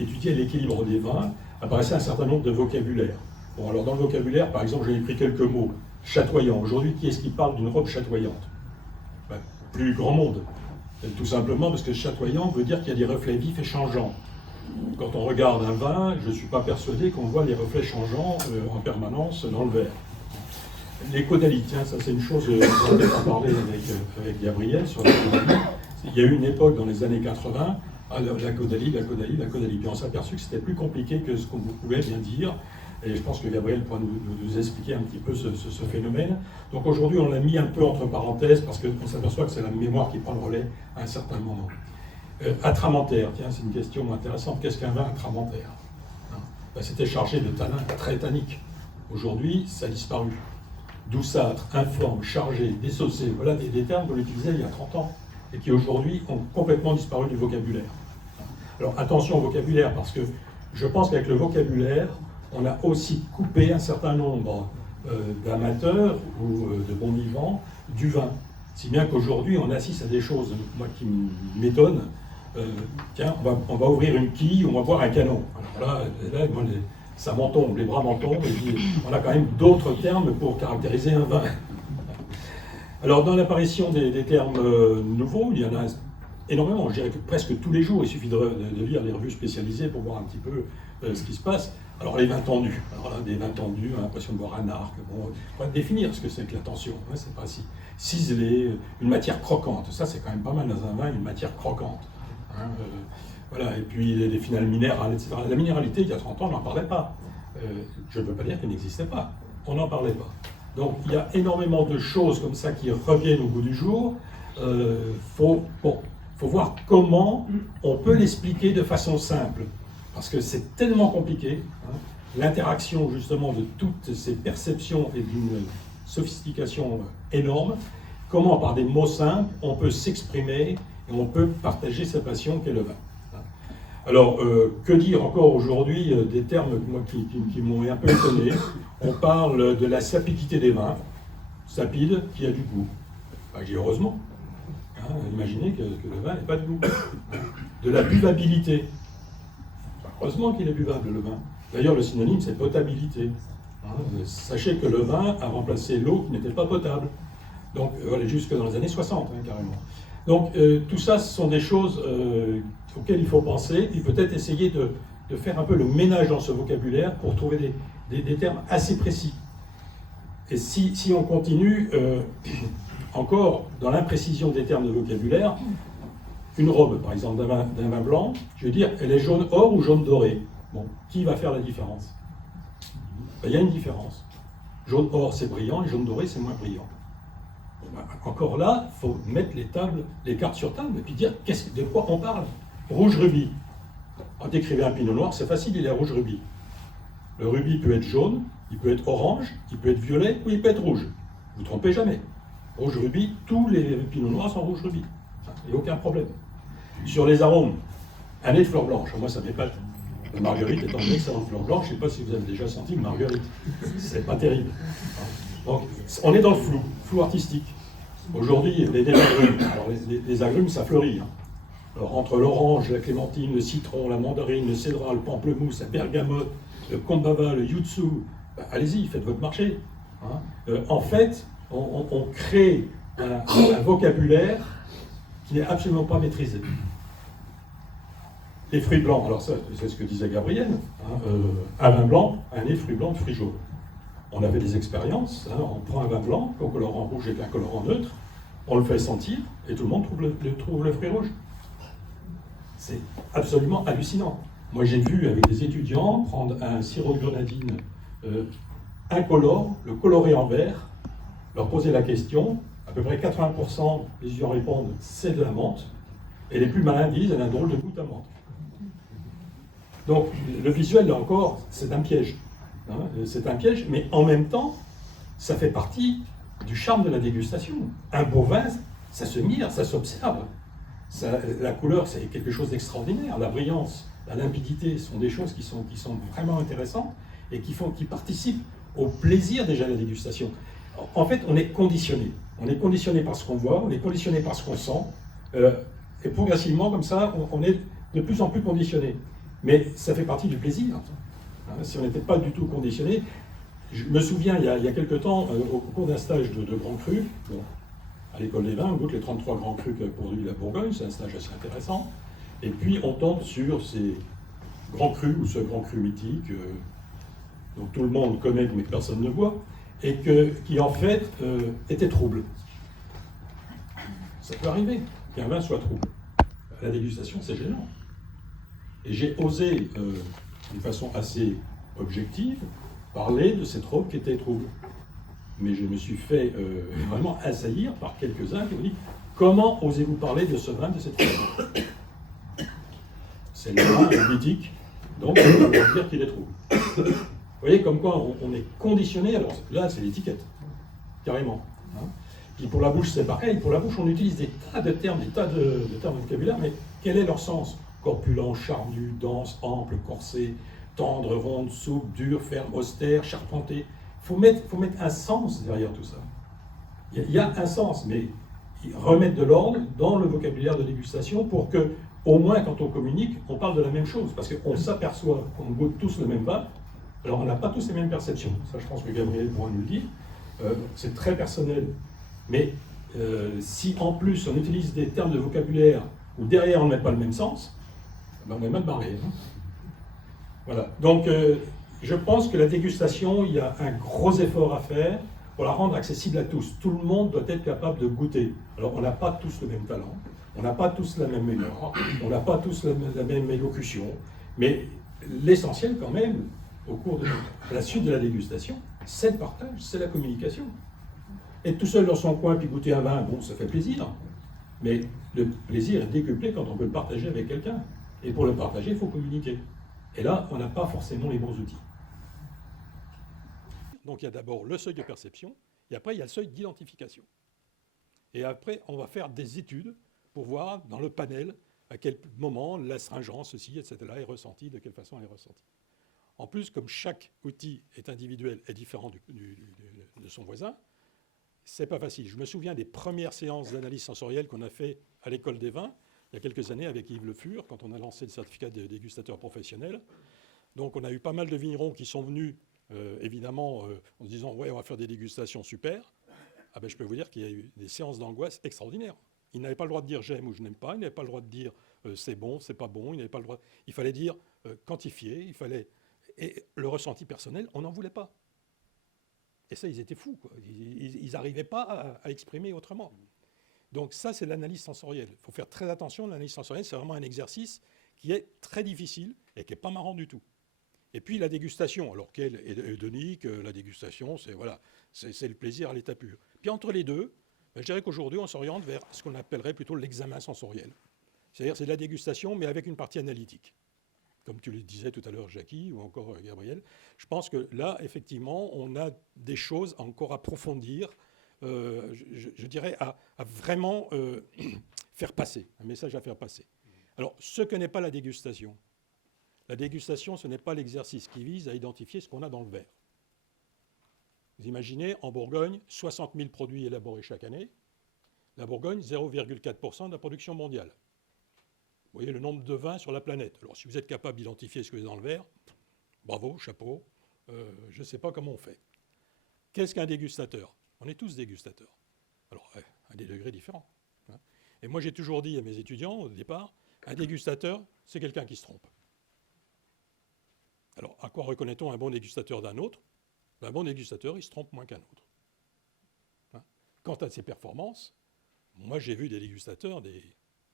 étudiait l'équilibre des vins, apparaissait un certain nombre de vocabulaires. Bon, alors dans le vocabulaire, par exemple, j'ai pris quelques mots. Chatoyant. Aujourd'hui, qui est-ce qui parle d'une robe chatoyante? Plus grand monde. Tout simplement parce que chatoyant veut dire qu'il y a des reflets vifs et changeants. Quand on regarde un vin, je ne suis pas persuadé qu'on voit les reflets changeants en permanence dans le verre. Les caudalies, tiens, ça c'est une chose dont on va parler avec Gabriel sur la caudalie. Il y a eu une époque dans les années 80, la caudalie. Puis on s'est aperçu que c'était plus compliqué que ce qu'on pouvait bien dire. Et je pense que Gabriel pourra nous expliquer un petit peu ce phénomène. Donc aujourd'hui, on l'a mis un peu entre parenthèses parce qu'on s'aperçoit que c'est la mémoire qui prend le relais à un certain moment. Atramentaire, tiens, c'est une question intéressante. Qu'est-ce qu'un vin atramentaire? C'était chargé de tanin, très tannique. Aujourd'hui, ça a disparu. Douceâtre, informe, chargé, désaucé, voilà des termes qu'on utilisait il y a 30 ans et qui aujourd'hui ont complètement disparu du vocabulaire. Alors attention au vocabulaire parce que je pense qu'avec le vocabulaire, on a aussi coupé un certain nombre d'amateurs ou de bons vivants du vin. Si bien qu'aujourd'hui, on assiste à des choses, moi, qui m'étonnent. Tiens, on va ouvrir une quille, on va boire un canon. Alors là moi, ça m'en tombe, les bras m'en tombent, et puis on a quand même d'autres termes pour caractériser un vin. Alors, dans l'apparition des termes nouveaux, il y en a énormément, je dirais que presque tous les jours, il suffit de lire les revues spécialisées pour voir un petit peu ce qui se passe. Alors les vins tendus, alors là, des vins tendus, on a l'impression de boire un arc. Bon, on va définir ce que c'est que la tension, hein, c'est pas si ciselé, une matière croquante, ça c'est quand même pas mal dans un vin, une matière croquante. Hein, voilà, et puis les finales minérales, etc. La minéralité, il y a 30 ans, on n'en parlait pas. Je ne veux pas dire qu'elle n'existait pas, on n'en parlait pas. Donc il y a énormément de choses comme ça qui reviennent au bout du jour. Faut voir comment on peut l'expliquer de façon simple. Parce que c'est tellement compliqué, hein, l'interaction justement de toutes ces perceptions et d'une sophistication énorme, comment par des mots simples on peut s'exprimer et on peut partager sa passion qu'est le vin. Alors, que dire encore aujourd'hui des termes qui m'ont un peu étonné. On parle de la sapidité des vins, sapide qui a du goût. Ben, j'ai heureusement. Hein, imaginez que le vin n'ait pas de goût. de la buvabilité. Heureusement qu'il est buvable, le vin. D'ailleurs, le synonyme, c'est potabilité. Hein, sachez que le vin a remplacé l'eau qui n'était pas potable. Donc, voilà, jusque dans les années 60, hein, carrément. Donc, tout ça, ce sont des choses auxquelles il faut penser, et peut-être essayer de faire un peu le ménage dans ce vocabulaire pour trouver des termes assez précis. Et si on continue encore dans l'imprécision des termes de vocabulaire, une robe, par exemple, d'un vin blanc, je veux dire, elle est jaune or ou jaune doré. Bon, qui va faire la différence? Ben, il y a une différence. Jaune or, c'est brillant, et jaune doré, c'est moins brillant. Bon, ben, encore là, il faut mettre les cartes sur table et puis dire de quoi on parle. Rouge rubis. Quand décrivez un pinot noir, c'est facile, il est rouge rubis. Le rubis peut être jaune, il peut être orange, il peut être violet ou il peut être rouge. Vous ne vous trompez jamais. Rouge rubis, tous les pinots noirs sont rouge rubis. Il n'y a aucun problème. Sur les arômes, un nez de fleur blanche, moi ça m'épate. La marguerite étant une excellente fleur blanche, je ne sais pas si vous avez déjà senti une marguerite. C'est pas terrible. Donc, on est dans le flou artistique. Aujourd'hui, les agrumes, alors les agrumes, ça fleurit. Hein. Alors, entre l'orange, la clémentine, le citron, la mandarine, le cédrat, le pamplemousse, la bergamote, le kombava, le yutsu, ben, allez-y, faites votre marché. Hein. En fait, on crée un vocabulaire qui n'est absolument pas maîtrisé. Les fruits blancs, alors ça, c'est ce que disait Gabriel, hein, un vin blanc, un nez fruits blancs, de fruits jaunes. On avait des expériences, hein, on prend un vin blanc, au colorant rouge et un colorant neutre, on le fait sentir, et tout le monde trouve le fruit rouge. C'est absolument hallucinant. Moi, j'ai vu avec des étudiants prendre un sirop de grenadine incolore, le colorer en vert, leur poser la question, à peu près 80% des étudiants répondent c'est de la menthe, et les plus malins disent elle a un drôle de goût à menthe. Donc le visuel, là encore, c'est un piège. Hein, c'est un piège, mais en même temps, ça fait partie du charme de la dégustation. Un beau vin, ça se mire, ça s'observe. La couleur, c'est quelque chose d'extraordinaire. La brillance, la limpidité sont des choses qui sont vraiment intéressantes et qui participent au plaisir déjà de la dégustation. En fait, on est conditionné. On est conditionné par ce qu'on voit, on est conditionné par ce qu'on sent. Et progressivement, comme ça, on est de plus en plus conditionné. Mais ça fait partie du plaisir. Hein, si on n'était pas du tout conditionné, je me souviens, il y a quelque temps, au cours d'un stage de Grand Cru, bon, à l'école des vins, on goûte les 33 grands crus que produit la Bourgogne, c'est un stage assez intéressant. Et puis on tombe sur ces grands crus, ou ce grand cru mythique, dont tout le monde connaît mais que personne ne voit, et qui en fait était trouble. Ça peut arriver qu'un vin soit trouble. La dégustation, c'est gênant. Et j'ai osé, d'une façon assez objective, parler de cette robe qui était trouble. Mais je me suis fait vraiment assaillir par quelques-uns qui m'ont dit « Comment osez-vous parler de ce vin de cette façon ?» C'est le vin mythique, donc on va dire qu'il est trouble. Vous voyez, comme quoi on est conditionné, alors là c'est l'étiquette, carrément. Hein. Puis pour la bouche c'est pareil, pour la bouche on utilise des tas de termes, des tas de termes de vocabulaire, mais quel est leur sens? Corpulent, charnu, dense, ample, corsé, tendre, ronde, souple, dur, ferme, austère, charpenté. Il faut mettre un sens derrière tout ça. Il y a un sens, mais remettre de l'ordre dans le vocabulaire de dégustation pour que, au moins quand on communique, on parle de la même chose. Parce qu'on s'aperçoit qu'on goûte tous le même vin, alors on n'a pas tous les mêmes perceptions. Ça, je pense que Gabriel pourra nous le dire. C'est très personnel. Mais si en plus on utilise des termes de vocabulaire où derrière on ne met pas le même sens, ben on est mal barré. Hein. Voilà. Donc, je pense que la dégustation, il y a un gros effort à faire pour la rendre accessible à tous. Tout le monde doit être capable de goûter. Alors, on n'a pas tous le même talent, on n'a pas tous la même mémoire, on n'a pas tous la même élocution, mais l'essentiel quand même, au cours de la suite de la dégustation, c'est le partage, c'est la communication. Être tout seul dans son coin puis goûter un vin, bon, ça fait plaisir, mais le plaisir est décuplé quand on peut le partager avec quelqu'un. Et pour le partager, il faut communiquer. Et là, on n'a pas forcément les bons outils. Donc il y a d'abord le seuil de perception, et après il y a le seuil d'identification. Et après, on va faire des études pour voir dans le panel à quel moment l'astringence, ceci, etc. est ressentie, de quelle façon elle est ressentie. En plus, comme chaque outil est individuel et différent de son voisin, c'est pas facile. Je me souviens des premières séances d'analyse sensorielle qu'on a fait à l'école des vins. il y a quelques années avec Yves Le Fur, quand on a lancé le certificat de dégustateur professionnel. Donc on a eu pas mal de vignerons qui sont venus, évidemment, en se disant « ouais, on va faire des dégustations super ». Ah ben, je peux vous dire qu'il y a eu des séances d'angoisse extraordinaires. Ils n'avaient pas le droit de dire « j'aime » ou « je n'aime pas », ils n'avaient pas le droit de dire « c'est bon », « c'est pas bon », ils n'avaient pas le droit... Il fallait dire quantifier, il fallait... Et le ressenti personnel, on n'en voulait pas. Et ça, ils étaient fous, quoi. Ils n'arrivaient pas à exprimer autrement. Donc ça, c'est l'analyse sensorielle. Il faut faire très attention, l'analyse sensorielle, c'est vraiment un exercice qui est très difficile et qui n'est pas marrant du tout. Et puis la dégustation, alors qu'elle est hédonique, la dégustation, c'est voilà, c'est le plaisir à l'état pur. Puis entre les deux, je dirais qu'aujourd'hui, on s'oriente vers ce qu'on appellerait plutôt l'examen sensoriel. C'est-à-dire c'est de la dégustation, mais avec une partie analytique. Comme tu le disais tout à l'heure, Jackie, ou encore Gabriel. Je pense que là, effectivement, on a des choses à encore approfondir, je dirais, à vraiment faire passer, un message à faire passer. Alors, ce que n'est pas la dégustation, ce n'est pas l'exercice qui vise à identifier ce qu'on a dans le verre. Vous imaginez, en Bourgogne, 60 000 produits élaborés chaque année. La Bourgogne, 0,4% de la production mondiale. Vous voyez le nombre de vins sur la planète. Alors, si vous êtes capable d'identifier ce que vous avez dans le verre, bravo, chapeau, je ne sais pas comment on fait. Qu'est-ce qu'un dégustateur? On est tous dégustateurs. Alors, à des degrés différents. Hein. Et moi, j'ai toujours dit à mes étudiants, au départ, un dégustateur, c'est quelqu'un qui se trompe. Alors, à quoi reconnaît-on un bon dégustateur d'un autre? Un bon dégustateur, il se trompe moins qu'un autre. Hein. Quant à ses performances, moi, j'ai vu des dégustateurs, des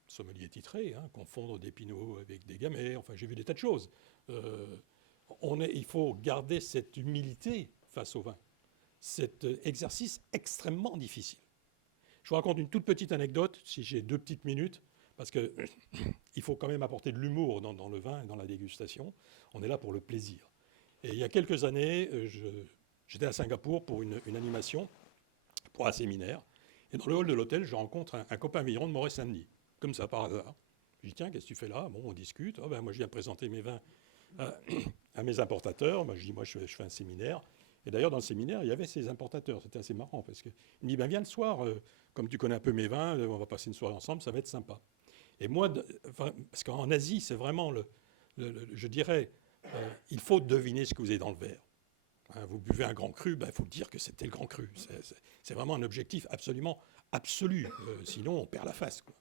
sommeliers titrés, hein, confondre des pinots avec des gamay, enfin, j'ai vu des tas de choses. Il faut garder cette humilité face au vin. Cet exercice extrêmement difficile. Je vous raconte une toute petite anecdote, si j'ai 2 petites minutes, parce qu'il faut quand même apporter de l'humour dans le vin et dans la dégustation. On est là pour le plaisir. Et il y a quelques années, j'étais à Singapour pour une animation, pour un séminaire. Et dans le hall de l'hôtel, je rencontre un copain vigneron de Moret-Saint-Denis, comme ça, par hasard. Je dis, tiens, qu'est-ce que tu fais là? Bon, on discute. Oh, ben, moi, je viens présenter mes vins à mes importateurs. Ben, je dis, moi, je fais un séminaire. Et d'ailleurs, dans le séminaire, il y avait ces importateurs. C'était assez marrant parce qu'il me dit, ben, viens le soir, comme tu connais un peu mes vins, on va passer une soirée ensemble, ça va être sympa. Et moi, parce qu'en Asie, c'est vraiment, je dirais, il faut deviner ce que vous avez dans le verre. Hein, vous buvez un grand cru, ben, il faut dire que c'était le grand cru. C'est vraiment un objectif absolument absolu. Sinon, on perd la face, quoi.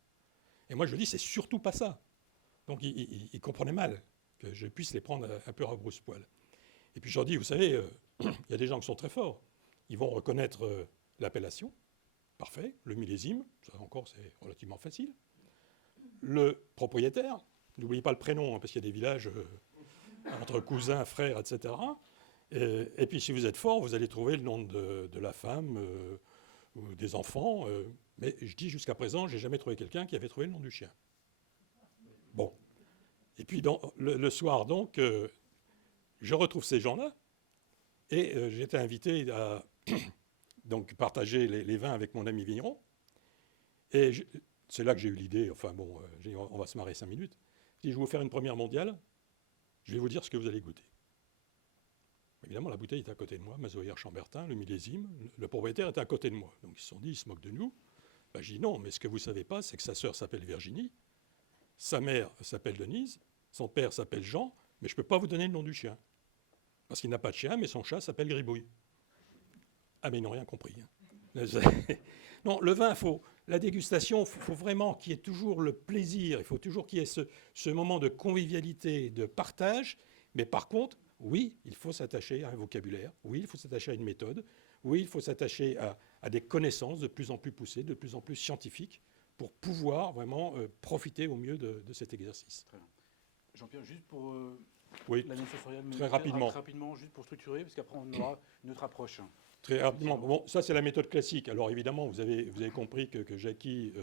Et moi, je dis, c'est surtout pas ça. Donc, ils comprenaient mal que je puisse les prendre un peu à brousse-poil. Et puis, je leur dis, vous savez, il y a des gens qui sont très forts. Ils vont reconnaître l'appellation. Parfait. Le millésime, ça encore, c'est relativement facile. Le propriétaire, n'oubliez pas le prénom, hein, parce qu'il y a des villages entre cousins, frères, etc. Et puis, si vous êtes fort, vous allez trouver le nom de la femme ou des enfants. Mais je dis, jusqu'à présent, je n'ai jamais trouvé quelqu'un qui avait trouvé le nom du chien. Bon. Et puis, le soir, donc, je retrouve ces gens-là. Et j'ai été invité à donc, partager les vins avec mon ami vigneron. Et c'est là que j'ai eu l'idée, enfin bon, on va se marrer 5 minutes. Je dis, je vais vous faire une première mondiale, je vais vous dire ce que vous allez goûter. Évidemment, la bouteille était à côté de moi, Mazohière Chambertin, le millésime, le propriétaire était à côté de moi. Donc ils se sont dit, ils se moquent de nous. Ben, je dis non, mais ce que vous ne savez pas, c'est que sa sœur s'appelle Virginie, sa mère s'appelle Denise, son père s'appelle Jean, mais je ne peux pas vous donner le nom du chien. Parce qu'il n'a pas de chien, mais son chat s'appelle Gribouille. Ah, mais ils n'ont rien compris. Hein. Non, le vin, la dégustation, il faut vraiment qu'il y ait toujours le plaisir, il faut toujours qu'il y ait ce moment de convivialité, de partage. Mais par contre, oui, il faut s'attacher à un vocabulaire, oui, il faut s'attacher à une méthode, oui, il faut s'attacher à des connaissances de plus en plus poussées, de plus en plus scientifiques, pour pouvoir vraiment profiter au mieux de cet exercice. Très bien. Jean-Pierre, juste pour oui, l'analyse sensorielle, très rapidement. Rapidement, juste pour structurer, parce qu'après on aura une autre approche. Très rapidement. Bon, ça, c'est la méthode classique. Alors, évidemment, vous avez compris que Jackie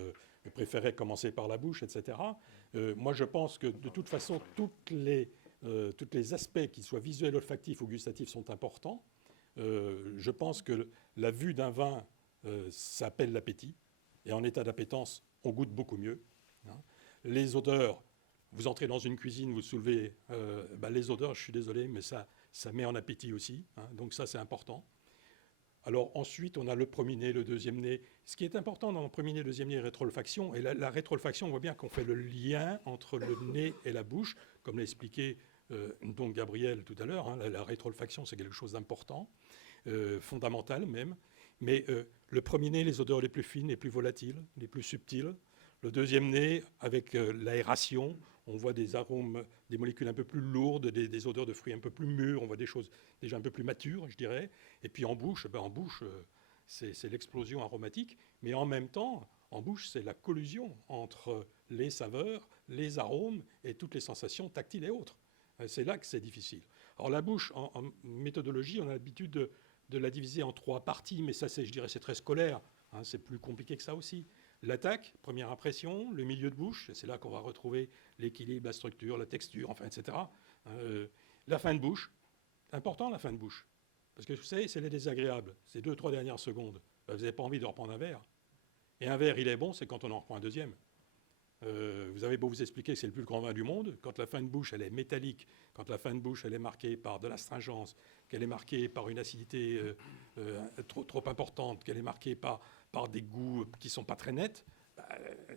préférait commencer par la bouche, etc. Moi, je pense que, de toute façon, tous les aspects, qu'ils soient visuels, olfactifs ou gustatifs, sont importants. Je pense que la vue d'un vin, ça appelle l'appétit. Et en état d'appétence, on goûte beaucoup mieux. Hein. Les odeurs, vous entrez dans une cuisine, vous soulevez les odeurs, je suis désolé, mais ça met en appétit aussi. Hein. Donc, ça, c'est important. Alors ensuite, on a le premier nez, le deuxième nez. Ce qui est important dans le premier nez, deuxième nez, rétroolfaction, et la rétroolfaction, on voit bien qu'on fait le lien entre le nez et la bouche, comme l'a expliqué donc Gabriel tout à l'heure. Hein, la rétroolfaction, c'est quelque chose d'important, fondamental même. Mais le premier nez, les odeurs les plus fines, les plus volatiles, les plus subtiles. Le deuxième nez, avec l'aération, on voit des arômes, des molécules un peu plus lourdes, des odeurs de fruits un peu plus mûrs, on voit des choses déjà un peu plus matures, je dirais. Et puis en bouche, c'est l'explosion aromatique, mais en même temps, en bouche, c'est la collusion entre les saveurs, les arômes et toutes les sensations tactiles et autres. C'est là que c'est difficile. Alors la bouche, en méthodologie, on a l'habitude de la diviser en 3 parties, mais ça, je dirais, c'est très scolaire. Hein, c'est plus compliqué que ça aussi. L'attaque, première impression, le milieu de bouche, c'est là qu'on va retrouver l'équilibre, la structure, la texture, enfin, etc. La fin de bouche, important la fin de bouche, parce que vous savez, c'est les désagréables, ces 2-3 dernières secondes. Ben, vous n'avez pas envie de reprendre un verre. Et un verre, il est bon, c'est quand on en reprend un deuxième. Vous avez beau vous expliquer que c'est le plus grand vin du monde, quand la fin de bouche, elle est métallique, quand la fin de bouche, elle est marquée par de l'astringence, qu'elle est marquée par une acidité trop importante, qu'elle est marquée par des goûts qui ne sont pas très nets,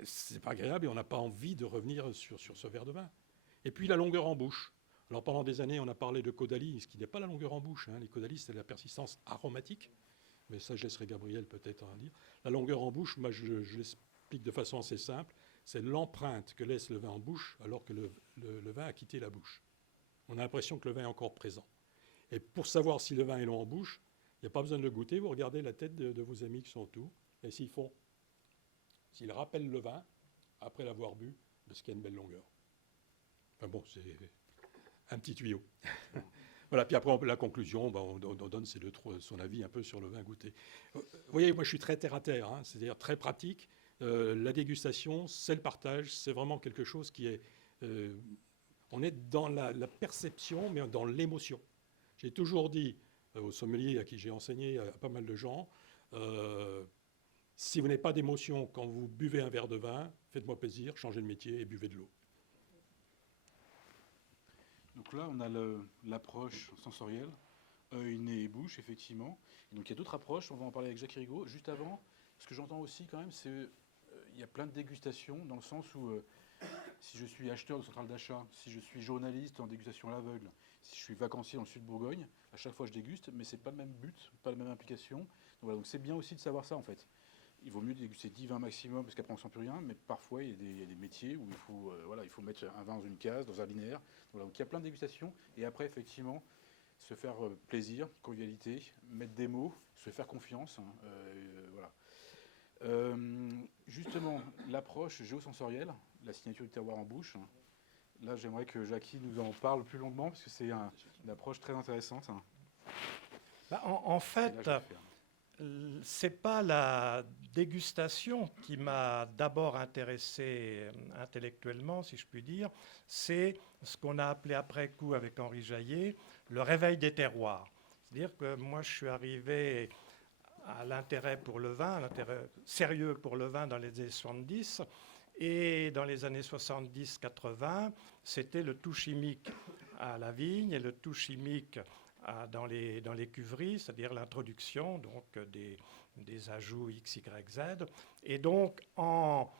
c'est pas agréable et on n'a pas envie de revenir sur ce verre de vin. Et puis la longueur en bouche. Alors pendant des années, on a parlé de caudalie, ce qui n'est pas la longueur en bouche. Hein. Les caudalies, c'est la persistance aromatique. Mais ça, je laisserai Gabriel peut-être en dire. La longueur en bouche, moi, je l'explique de façon assez simple. C'est l'empreinte que laisse le vin en bouche alors que le vin a quitté la bouche. On a l'impression que le vin est encore présent. Et pour savoir si le vin est long en bouche, il n'y a pas besoin de le goûter. Vous regardez la tête de vos amis qui sont autour. Et s'ils rappellent le vin, après l'avoir bu, parce qu'il y a une belle longueur. Enfin bon, c'est un petit tuyau. Voilà, puis après, la conclusion, on donne son avis un peu sur le vin goûté. Vous voyez, moi, je suis très terre-à-terre, hein, c'est-à-dire très pratique. La dégustation, c'est le partage, c'est vraiment quelque chose qui est... on est dans la perception, mais dans l'émotion. J'ai toujours dit aux sommeliers à qui j'ai enseigné, à pas mal de gens, si vous n'avez pas d'émotion quand vous buvez un verre de vin, faites-moi plaisir, changez de métier et buvez de l'eau. Donc là, on a l'approche sensorielle, œil, nez et bouche, effectivement. Et donc il y a d'autres approches, on va en parler avec Jacques Rigaud. Juste avant, ce que j'entends aussi quand même, c'est il y a plein de dégustations, dans le sens où si je suis acheteur de centrale d'achat, si je suis journaliste en dégustation à l'aveugle, si je suis vacancier dans le sud de Bourgogne, à chaque fois je déguste, mais ce n'est pas le même but, pas la même implication. Donc voilà, donc c'est bien aussi de savoir ça en fait. Il vaut mieux déguster 10 vins maximum, parce qu'après on ne sent plus rien, mais parfois il y a des métiers où il faut mettre un vin dans une case, dans un linéaire. Voilà, donc il y a plein de dégustations, et après effectivement, se faire plaisir, convivialité, mettre des mots, se faire confiance. Hein, voilà. Justement, l'approche géosensorielle, la signature du terroir en bouche, hein. Là j'aimerais que Jackie nous en parle plus longuement, parce que c'est une approche très intéressante. Hein. En fait, c'est pas la dégustation qui m'a d'abord intéressé intellectuellement, si je puis dire, c'est ce qu'on a appelé après coup avec Henri Jaillet, le réveil des terroirs. C'est-à-dire que moi je suis arrivé à l'intérêt pour le vin, à l'intérêt sérieux pour le vin dans les années 70, et dans les années 70-80, c'était le tout chimique à la vigne et le tout chimique dans les cuveries, c'est-à-dire l'introduction donc des ajouts X, Y, Z. Et donc, en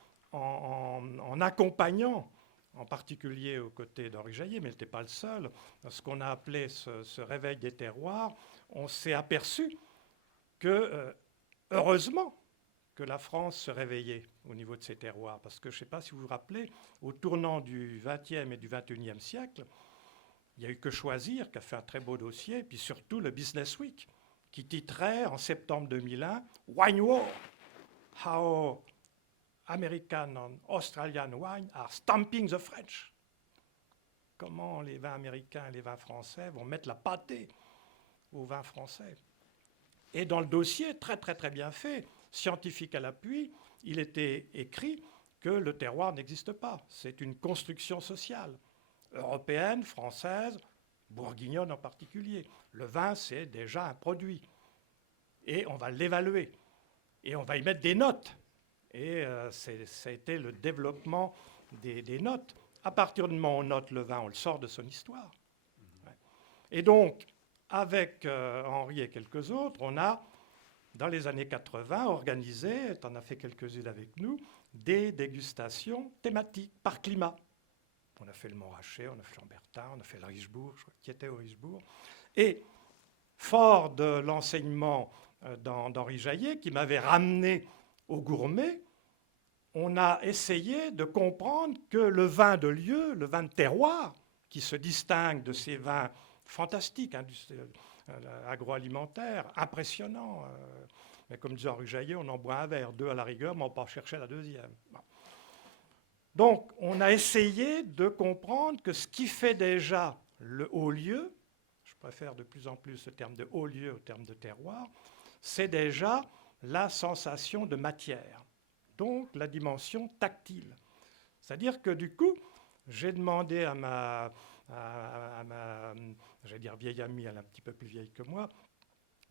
accompagnant, en particulier aux côtés d'Henri Jaillet, mais il n'était pas le seul, ce qu'on a appelé ce réveil des terroirs, on s'est aperçu que, heureusement, que la France se réveillait au niveau de ses terroirs. Parce que je ne sais pas si vous vous rappelez, au tournant du XXe et du XXIe siècle, il n'y a eu que Choisir qui a fait un très beau dossier, puis surtout le Business Week, qui titrait en septembre 2001 « Wine War, how American and Australian wine are stamping the French ». Comment les vins américains et les vins français vont mettre la pâtée aux vins français. Et dans le dossier, très très très bien fait, scientifique à l'appui, il était écrit que le terroir n'existe pas. C'est une construction sociale, européenne, française, bourguignonne en particulier. Le vin, c'est déjà un produit. Et on va l'évaluer. Et on va y mettre des notes. Et ça a été le développement des notes. À partir du moment où on note le vin, on le sort de son histoire. Et donc, avec Henri et quelques autres, on a dans les années 80, organisé, tu en as fait quelques-unes avec nous, des dégustations thématiques par climat. On a fait le Montrachet, on a fait Chambertin, on a fait le Richebourg, je crois, qui était au Richebourg. Et fort de l'enseignement d'Henri Jaillet, qui m'avait ramené au gourmet, on a essayé de comprendre que le vin de lieu, le vin de terroir, qui se distingue de ces vins fantastiques, agroalimentaires, impressionnants, mais comme disait Henri Jaillet, on en boit un verre, 2 à la rigueur, mais on part chercher la deuxième. Bon. Donc, on a essayé de comprendre que ce qui fait déjà le haut lieu, je préfère de plus en plus le terme de haut lieu au terme de terroir, c'est déjà la sensation de matière, donc la dimension tactile. C'est-à-dire que du coup, j'ai demandé à ma j'allais dire vieille amie, elle est un petit peu plus vieille que moi,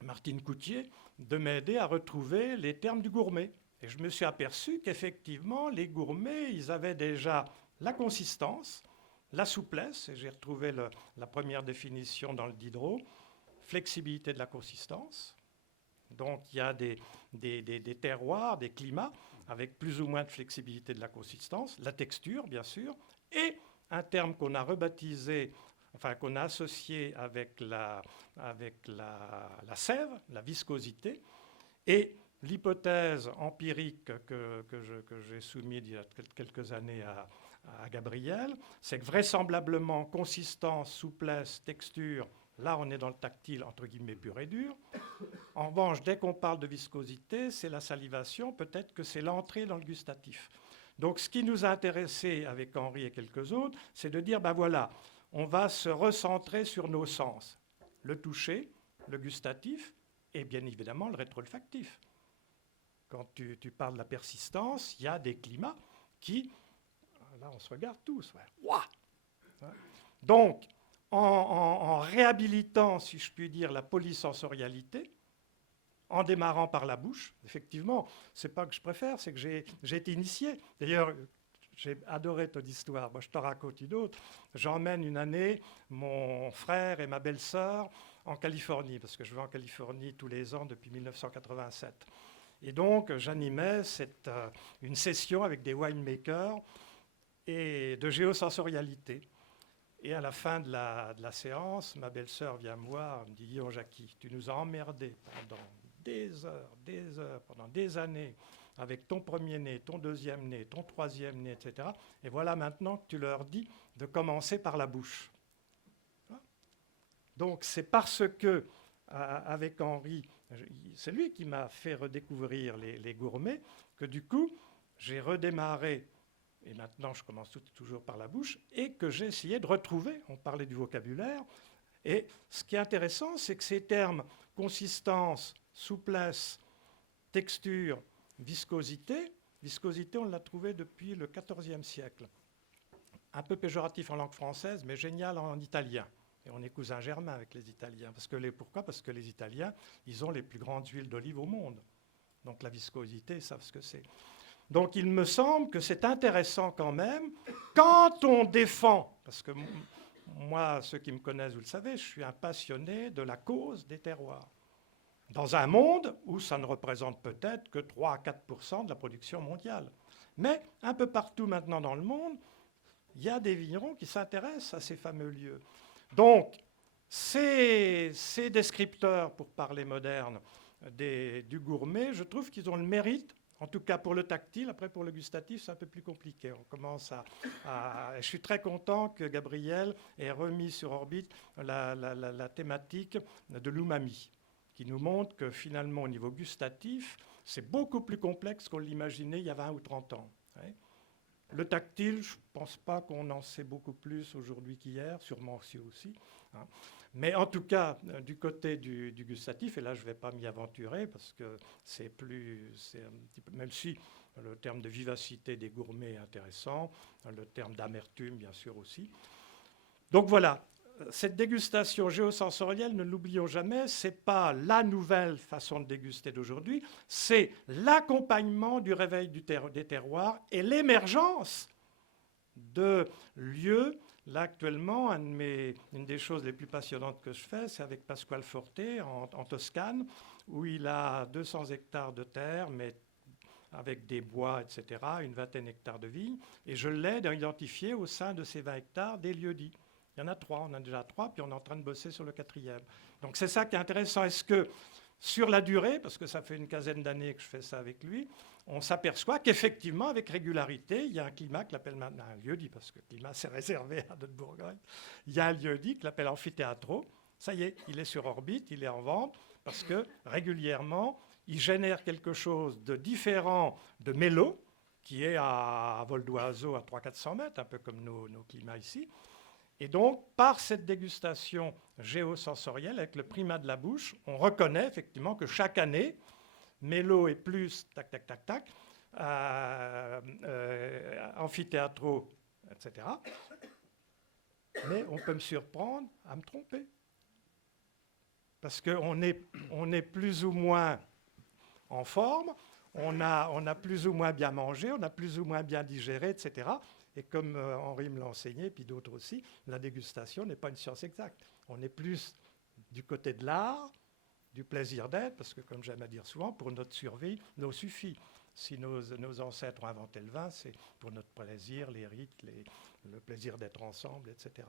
Martine Coutier, de m'aider à retrouver les termes du gourmet. Et je me suis aperçu qu'effectivement, les gourmets, ils avaient déjà la consistance, la souplesse, et j'ai retrouvé la première définition dans le Diderot, flexibilité de la consistance. Donc il y a des terroirs, des climats, avec plus ou moins de flexibilité de la consistance, la texture, bien sûr, et un terme qu'on a rebaptisé, enfin qu'on a associé avec la sève, la viscosité, et l'hypothèse empirique que j'ai soumise il y a quelques années à Gabriel, c'est que vraisemblablement consistance, souplesse, texture, là on est dans le tactile entre guillemets pur et dur. En revanche, dès qu'on parle de viscosité, c'est la salivation, peut-être que c'est l'entrée dans le gustatif. Donc ce qui nous a intéressé avec Henri et quelques autres, c'est de dire, ben voilà, on va se recentrer sur nos sens. Le toucher, le gustatif et bien évidemment le rétro-olfactif. Quand tu parles de la persistance, il y a des climats qui, là on se regarde tous, ouais. Ouah. Donc en réhabilitant, si je puis dire, la polysensorialité, en démarrant par la bouche, effectivement, c'est pas que je préfère, c'est que j'ai été initié. D'ailleurs, j'ai adoré ton histoire. Moi, je te raconte une autre. J'emmène une année mon frère et ma belle-sœur en Californie, parce que je vais en Californie tous les ans depuis 1987. Et donc, j'animais une session avec des winemakers et de géosensorialité. Et à la fin de la séance, ma belle-sœur vient me voir, elle me dit « Guillaume Jacqui, tu nous as emmerdés pendant des heures, pendant des années, avec ton premier nez, ton deuxième nez, ton troisième nez, etc. Et voilà maintenant que tu leur dis de commencer par la bouche. » Donc c'est parce que, avec Henri, c'est lui qui m'a fait redécouvrir les gourmets, que du coup, j'ai redémarré, et maintenant je commence toujours par la bouche, et que j'ai essayé de retrouver, on parlait du vocabulaire, et ce qui est intéressant, c'est que ces termes consistance, souplesse, texture, viscosité, on l'a trouvé depuis le XIVe siècle. Un peu péjoratif en langue française, mais génial en italien. Et on est cousins germains avec les Italiens. Pourquoi ? Parce que les Italiens, ils ont les plus grandes huiles d'olive au monde. Donc la viscosité, ils savent ce que c'est. Donc il me semble que c'est intéressant quand même, quand on défend, parce que moi, ceux qui me connaissent, vous le savez, je suis un passionné de la cause des terroirs. Dans un monde où ça ne représente peut-être que 3 à 4% de la production mondiale. Mais un peu partout maintenant dans le monde, il y a des vignerons qui s'intéressent à ces fameux lieux. Donc, ces descripteurs, pour parler moderne, du gourmet, je trouve qu'ils ont le mérite, en tout cas pour le tactile. Après, pour le gustatif, c'est un peu plus compliqué. On commence je suis très content que Gabriel ait remis sur orbite la thématique de l'umami, qui nous montre que finalement, au niveau gustatif, c'est beaucoup plus complexe qu'on l'imaginait il y a 20 ou 30 ans. Le tactile, je ne pense pas qu'on en sait beaucoup plus aujourd'hui qu'hier, sûrement aussi. Mais en tout cas, du côté du gustatif, et là je ne vais pas m'y aventurer, parce que c'est un petit peu, même si le terme de vivacité des gourmets est intéressant, le terme d'amertume bien sûr aussi. Donc voilà. Cette dégustation géosensorielle, ne l'oublions jamais, ce n'est pas la nouvelle façon de déguster d'aujourd'hui, c'est l'accompagnement du réveil des terroirs et l'émergence de lieux Là, actuellement, une des choses les plus passionnantes que je fais, c'est avec Pasquale Forte en Toscane, où il a 200 hectares de terre, mais avec des bois, etc., une vingtaine d'hectares de vignes, et je l'aide à identifier au sein de ces 20 hectares des lieux-dits. Il y en a 3, on en a déjà 3, puis on est en train de bosser sur le 4e. Donc c'est ça qui est intéressant. Est-ce que sur la durée, parce que ça fait une quinzaine d'années que je fais ça avec lui, on s'aperçoit qu'effectivement, avec régularité, il y a un climat qu'il appelle maintenant un lieu-dit, parce que le climat c'est réservé à notre Bourgogne, il y a un lieu-dit qu'il appelle Amphithéatro. Ça y est, il est sur orbite, il est en vente, parce que régulièrement, il génère quelque chose de différent de Mélo, qui est à vol d'oiseau à 300-400 mètres, un peu comme nos climats ici. Et donc, par cette dégustation géosensorielle, avec le primat de la bouche, on reconnaît effectivement que chaque année, Mélo est plus, tac, tac, tac, tac, Amphithéatro, etc. Mais on peut me surprendre à me tromper. Parce qu'on est plus ou moins en forme, on a plus ou moins bien mangé, on a plus ou moins bien digéré, etc. Et comme Henri me l'a enseigné, puis d'autres aussi, la dégustation n'est pas une science exacte. On est plus du côté de l'art, du plaisir d'être, parce que comme j'aime à dire souvent, pour notre survie, l'eau suffit. Si nos ancêtres ont inventé le vin, c'est pour notre plaisir, les rites, le plaisir d'être ensemble, etc.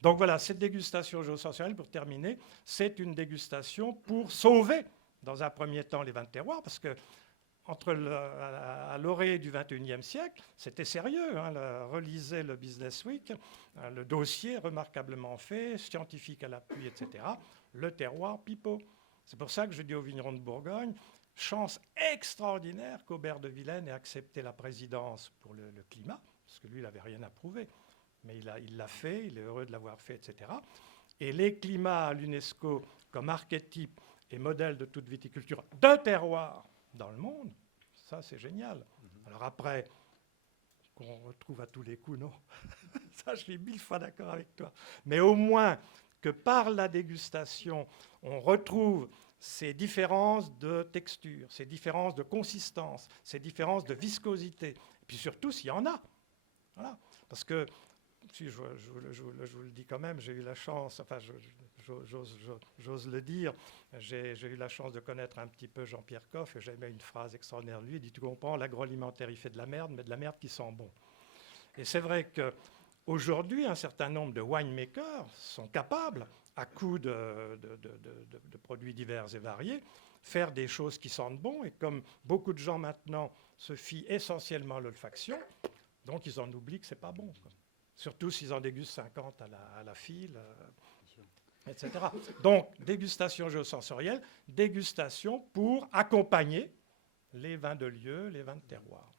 Donc voilà, cette dégustation géosensorielle, pour terminer, c'est une dégustation pour sauver, dans un premier temps, les vins de terroir, parce que à l'orée du XXIe siècle, c'était sérieux. Relisez le Business Week, le dossier remarquablement fait, scientifique à l'appui, etc. Le terroir pipeau. C'est pour ça que je dis aux vignerons de Bourgogne, chance extraordinaire qu'Aubert de Vilaine ait accepté la présidence pour le climat, parce que lui, il n'avait rien à prouver. Mais il l'a fait, il est heureux de l'avoir fait, etc. Et les climats à l'UNESCO comme archétype et modèle de toute viticulture de terroir dans le monde, ça c'est génial. Alors après, qu'on retrouve à tous les coups, non. Ça, je suis 1000 fois d'accord avec toi. Mais au moins que par la dégustation, on retrouve ces différences de texture, ces différences de consistance, ces différences de viscosité. Et puis surtout, s'il y en a. Voilà. Parce que, si je vous le dis quand même, j'ai eu la chance, enfin, j'ose le dire, j'ai eu la chance de connaître un petit peu Jean-Pierre Coff, et j'aimais une phrase extraordinaire de lui, il dit, tu comprends, l'agroalimentaire, il fait de la merde, mais de la merde qui sent bon. Et c'est vrai qu'aujourd'hui, un certain nombre de winemakers sont capables, à coup de produits divers et variés, faire des choses qui sentent bon, et comme beaucoup de gens maintenant se fient essentiellement à l'olfaction, donc ils en oublient que c'est pas bon, quoi. Surtout s'ils en dégustent 50 à la file, etc. Donc, dégustation géosensorielle, dégustation pour accompagner les vins de lieu, les vins de terroir.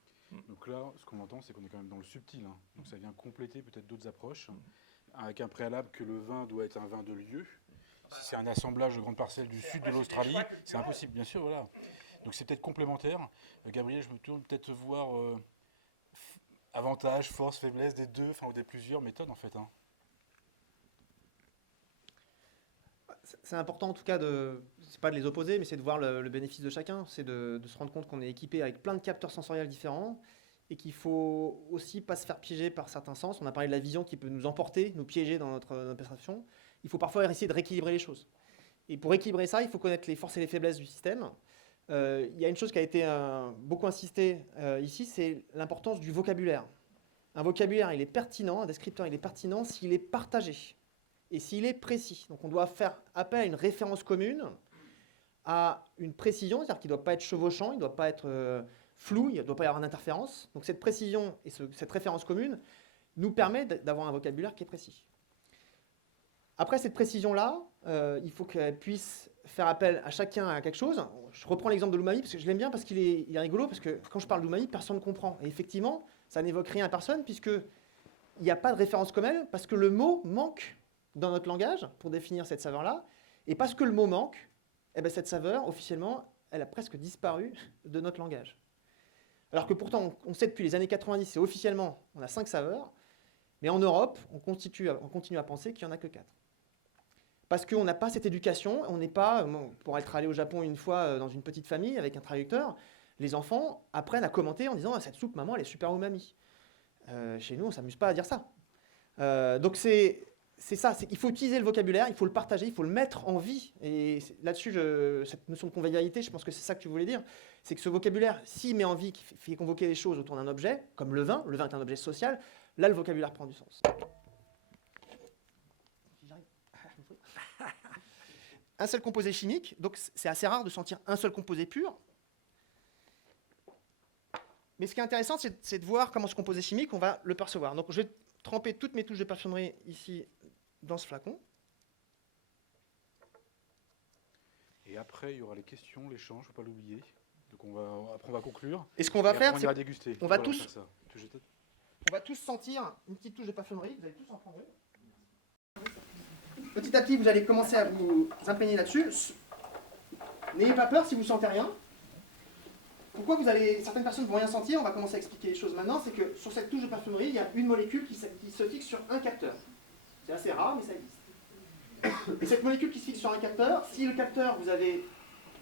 Donc là, ce qu'on entend, c'est qu'on est quand même dans le subtil. Donc ça vient compléter peut-être d'autres approches, avec un préalable que le vin doit être un vin de lieu. Si c'est un assemblage de grandes parcelles du sud de l'Australie, c'est impossible, bien sûr, voilà. Donc c'est peut-être complémentaire. Gabriel, je me tourne peut-être voir avantages, force, faiblesse des deux, enfin ou des plusieurs méthodes en fait. C'est important en tout cas c'est pas de les opposer, mais c'est de voir le bénéfice de chacun. C'est de se rendre compte qu'on est équipé avec plein de capteurs sensoriels différents et qu'il faut aussi pas se faire piéger par certains sens. On a parlé de la vision qui peut nous emporter, nous piéger dans notre perception. Il faut parfois essayer de rééquilibrer les choses. Et pour équilibrer ça, il faut connaître les forces et les faiblesses du système. Il y a une chose qui a été beaucoup insistée ici, c'est l'importance du vocabulaire. Un vocabulaire, il est pertinent, un descripteur, il est pertinent s'il est partagé et s'il est précis. Donc on doit faire appel à une référence commune, à une précision, c'est-à-dire qu'il ne doit pas être chevauchant, il ne doit pas être flou, il ne doit pas y avoir d'interférence. Donc cette précision et cette référence commune nous permet d'avoir un vocabulaire qui est précis. Après cette précision-là, il faut qu'elle puisse faire appel à chacun à quelque chose. Je reprends l'exemple de l'umami parce que je l'aime bien parce qu'il est rigolo, parce que quand je parle d'umami, personne ne comprend. Et effectivement, ça n'évoque rien à personne puisqu'il n'y a pas de référence commune, parce que le mot manque dans notre langage pour définir cette saveur-là. Et parce que le mot manque, eh bien, cette saveur, officiellement, elle a presque disparu de notre langage. Alors que pourtant, on sait depuis les années 90, et officiellement, on a 5 saveurs, mais en Europe, on continue à penser qu'il n'y en a que 4. Parce qu'on n'a pas cette éducation, on n'est pas, pour être allé au Japon une fois dans une petite famille avec un traducteur, les enfants apprennent à commenter en disant « cette soupe, maman, elle est super umami ». Chez nous, on ne s'amuse pas à dire ça. Donc c'est ça, il faut utiliser le vocabulaire, il faut le partager, il faut le mettre en vie. Et là-dessus, cette notion de convivialité, je pense que c'est ça que tu voulais dire. C'est que ce vocabulaire, s'il met en vie, qui fait convoquer les choses autour d'un objet, comme le vin est un objet social, là le vocabulaire prend du sens. Un seul composé chimique, donc c'est assez rare de sentir un seul composé pur. Mais ce qui est intéressant, c'est de voir comment ce composé chimique, on va le percevoir. Donc je vais tremper toutes mes touches de parfumerie ici dans ce flacon. Et après, il y aura les questions, l'échange, il ne faut pas l'oublier. Donc après, on va conclure. Et ce qu'on va faire, on c'est ira déguster. on va Voilà, tous- faire ça. on va tous sentir une petite touche de parfumerie. Vous allez tous en prendre une. Petit à petit, vous allez commencer à vous imprégner là-dessus. N'ayez pas peur si vous ne sentez rien. Pourquoi certaines personnes ne vont rien sentir? On va commencer à expliquer les choses maintenant. C'est que sur cette touche de parfumerie, il y a une molécule qui se fixe sur un capteur. C'est assez rare, mais ça existe. Et cette molécule qui se fixe sur un capteur, si le capteur, vous avez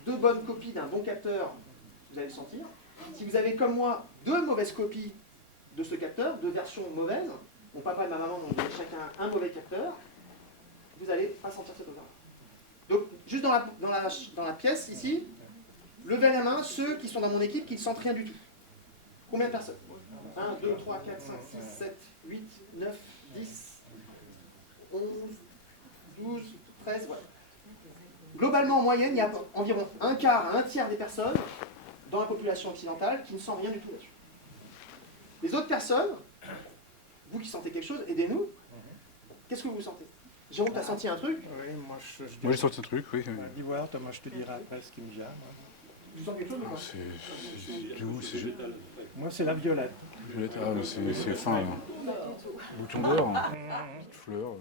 2 bonnes copies d'un bon capteur, vous allez le sentir. Si vous avez, comme moi, 2 mauvaises copies de ce capteur, 2 versions mauvaises, mon papa et ma maman ont chacun un mauvais capteur, vous n'allez pas sentir cette odeur. Donc, juste dans la pièce, ici, levez la main ceux qui sont dans mon équipe qui ne sentent rien du tout. Combien de personnes? 1, 2, 3, 4, 5, 6, 7, 8, 9, 10, 11, 12, 13, voilà. Globalement, en moyenne, il y a environ un quart à un tiers des personnes dans la population occidentale qui ne sentent rien du tout là-dessus. Les autres personnes, vous qui sentez quelque chose, aidez-nous. Qu'est-ce que vous sentez? Jérôme, tu as senti un truc? Oui, moi Moi, j'ai senti un truc, oui. Dis voir, Thomas, je te dirai après ce qui me vient. Vous sentez quelque chose ou pas? C'est doux, c'est Moi, c'est la violette. violette. Ah, mais c'est fin, là. Bouton d'or, fleur.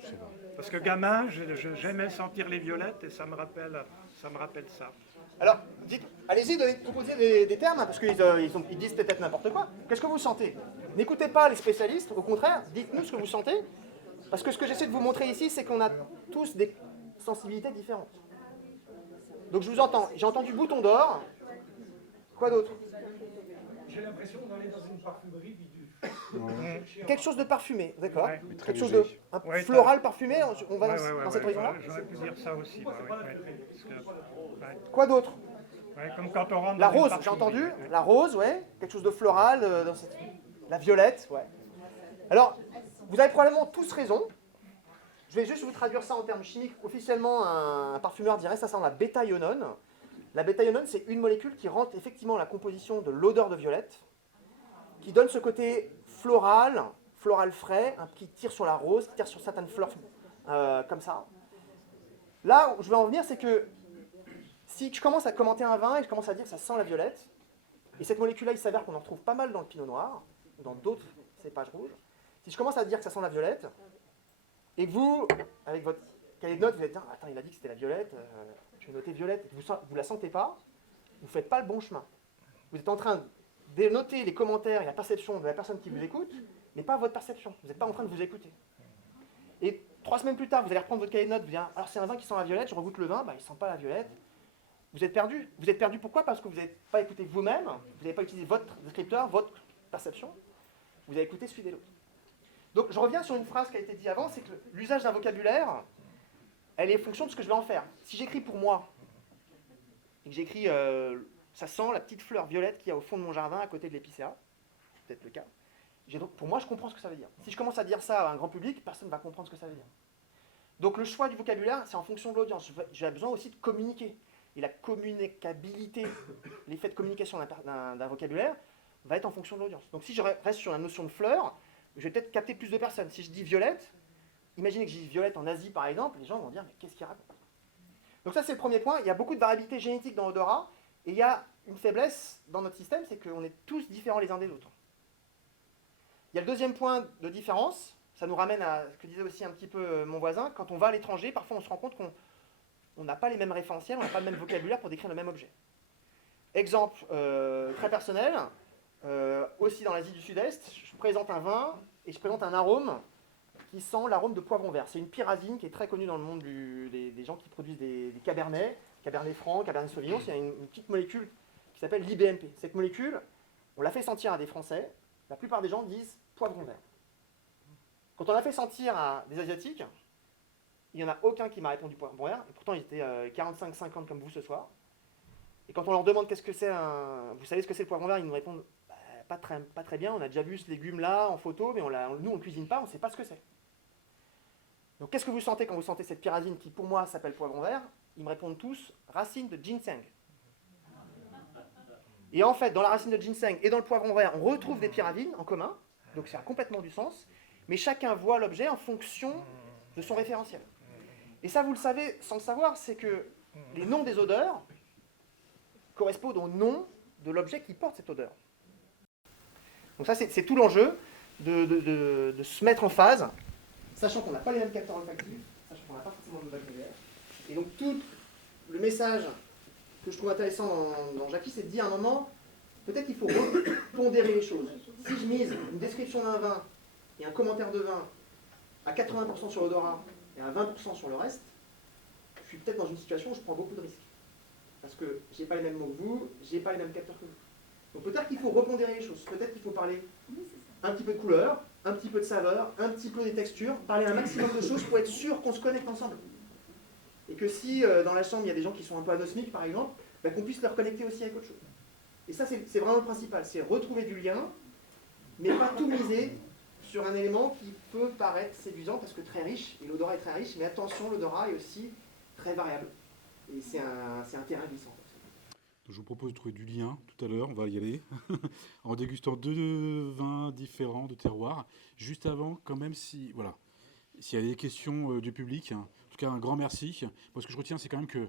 Je sais pas. Parce que gamin, j'aimais sentir les violettes et ça me rappelle ça. Alors, allez-y, proposez des termes, hein, parce qu'ils disent peut-être n'importe quoi. Qu'est-ce que vous sentez? N'écoutez pas les spécialistes, au contraire, dites-nous ce que vous sentez. Parce que ce que j'essaie de vous montrer ici, c'est qu'on a tous des sensibilités différentes. Donc je vous entends. J'ai entendu bouton d'or. Quoi d'autre? J'ai l'impression d'aller dans une parfumerie bidule. Quelque chose de parfumé, d'accord. Ouais. Mais très Quelque chose léger. de Ouais, floral parfumé, on va dans cette horizon-là. J'aurais pu dire ça aussi. Parce que, Quoi d'autre? comme quand on rentre La dans une rose, j'ai parfumerie. entendu. Ouais. La rose, ouais. Quelque chose de floral. La violette, ouais. Alors, vous avez probablement tous raison. Je vais juste vous traduire ça en termes chimiques. Officiellement, un parfumeur dirait ça sent la bêta-ionone. La bêta-ionone, c'est une molécule qui rentre effectivement la composition de l'odeur de violette, qui donne ce côté floral frais, qui tire sur la rose, qui tire sur certaines fleurs comme ça. Là où je vais en venir, c'est que si je commence à commenter un vin et je commence à dire que ça sent la violette, et cette molécule-là, il s'avère qu'on en retrouve pas mal dans le pinot noir, ou dans d'autres cépages rouges, si je commence à dire que ça sent la violette, et que vous, avec votre cahier de notes, vous allez dire « Attends, il a dit que c'était la violette, je vais noter violette », et que vous ne la sentez pas, vous ne faites pas le bon chemin. Vous êtes en train de noter les commentaires et la perception de la personne qui vous écoute, mais pas votre perception. Vous n'êtes pas en train de vous écouter. Et 3 semaines plus tard, vous allez reprendre votre cahier de notes, vous dire « Alors c'est un vin qui sent la violette, je regoute le vin, il ne sent pas la violette ». Vous êtes perdu. Vous êtes perdu pourquoi? Parce que vous n'avez pas écouté vous-même, vous n'avez pas utilisé votre descripteur, votre perception, vous avez écouté celui des autres. Donc je reviens sur une phrase qui a été dite avant, c'est que l'usage d'un vocabulaire, elle est fonction de ce que je vais en faire. Si j'écris pour moi, et que j'écris ça sent la petite fleur violette qu'il y a au fond de mon jardin à côté de l'épicéa, c'est peut-être le cas, pour moi je comprends ce que ça veut dire. Si je commence à dire ça à un grand public, personne ne va comprendre ce que ça veut dire. Donc le choix du vocabulaire, c'est en fonction de l'audience. J'ai besoin aussi de communiquer. Et la communicabilité, l'effet de communication d'un vocabulaire, va être en fonction de l'audience. Donc si je reste sur la notion de fleur, je vais peut-être capter plus de personnes. Si je dis violette, imaginez que je dis violette en Asie par exemple, les gens vont dire mais qu'est-ce qu'il raconte? Donc ça c'est le premier point, il y a beaucoup de variabilité génétique dans l'odorat, et il y a une faiblesse dans notre système, c'est qu'on est tous différents les uns des autres. Il y a le deuxième point de différence, ça nous ramène à ce que disait aussi un petit peu mon voisin, quand on va à l'étranger, parfois on se rend compte qu'on n'a pas les mêmes référentiels, on n'a pas le même vocabulaire pour décrire le même objet. Exemple très personnel, aussi dans l'Asie du Sud-Est, je présente un vin et je présente un arôme qui sent l'arôme de poivron vert. C'est une pyrazine qui est très connue dans le monde des gens qui produisent des cabernets, cabernet franc, cabernet sauvignon. C'est une petite molécule qui s'appelle l'IBMP. Cette molécule, on l'a fait sentir à des Français, la plupart des gens disent poivron vert. Quand on a fait sentir à des Asiatiques, il n'y en a aucun qui m'a répondu poivron vert, et pourtant ils étaient 45-50 comme vous ce soir. Et quand on leur demande qu'est-ce que c'est vous savez ce que c'est le poivron vert, ils nous répondent bah, pas très bien, on a déjà vu ce légume-là en photo, mais nous on ne cuisine pas, on ne sait pas ce que c'est. Donc qu'est-ce que vous sentez quand vous sentez cette pyrazine qui pour moi s'appelle poivron vert? Ils me répondent tous racine de ginseng. Et en fait, dans la racine de ginseng et dans le poivron vert, on retrouve des pyrazines en commun, donc ça a complètement du sens, mais chacun voit l'objet en fonction de son référentiel. Et ça, vous le savez sans le savoir, c'est que les noms des odeurs correspondent au nom de l'objet qui porte cette odeur. Donc ça, c'est tout l'enjeu de se mettre en phase, sachant qu'on n'a pas les mêmes capteurs olfactifs, sachant qu'on n'a pas forcément de vocabulaire. Et donc tout le message que je trouve intéressant dans Jackie, c'est de dire à un moment, peut-être qu'il faut pondérer les choses. Si je mise une description d'un vin et un commentaire de vin à 80% sur l'odorat et à 20% sur le reste, je suis peut-être dans une situation où je prends beaucoup de risques. Parce que je n'ai pas les mêmes mots que vous, je n'ai pas les mêmes capteurs que vous. Donc peut-être qu'il faut repondérer les choses, peut-être qu'il faut parler un petit peu de couleur, un petit peu de saveur, un petit peu des textures, parler un maximum de choses pour être sûr qu'on se connecte ensemble. Et que si dans la chambre il y a des gens qui sont un peu anosmiques par exemple, bah, qu'on puisse les reconnecter aussi avec autre chose. Et ça c'est vraiment le principal, c'est retrouver du lien, mais pas tout miser sur un élément qui peut paraître séduisant parce que très riche, et l'odorat est très riche, mais attention, l'odorat est aussi très variable. Et c'est un terrain glissant. Donc, je vous propose de trouver du lien tout à l'heure, on va y aller, en dégustant 2 vins différents de terroirs. Juste avant, quand même, s'il y a des questions du public, en tout cas un grand merci. Moi, ce que je retiens, c'est quand même que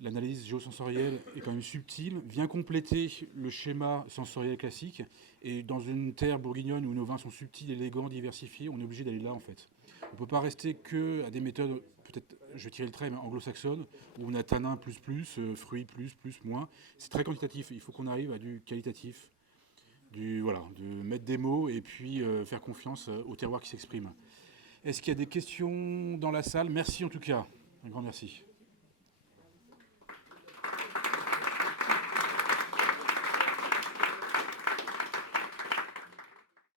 l'analyse géosensorielle est quand même subtile, vient compléter le schéma sensoriel classique. Et dans une terre bourguignonne où nos vins sont subtils, élégants, diversifiés, on est obligé d'aller là en fait. On ne peut pas rester qu'à des méthodes, peut-être, je vais tirer le trait, mais anglo-saxonnes, où on a tanin plus, fruits plus, moins. C'est très quantitatif, il faut qu'on arrive à du qualitatif, de mettre des mots et puis faire confiance au terroir qui s'exprime. Est-ce qu'il y a des questions dans la salle? Merci en tout cas, un grand merci.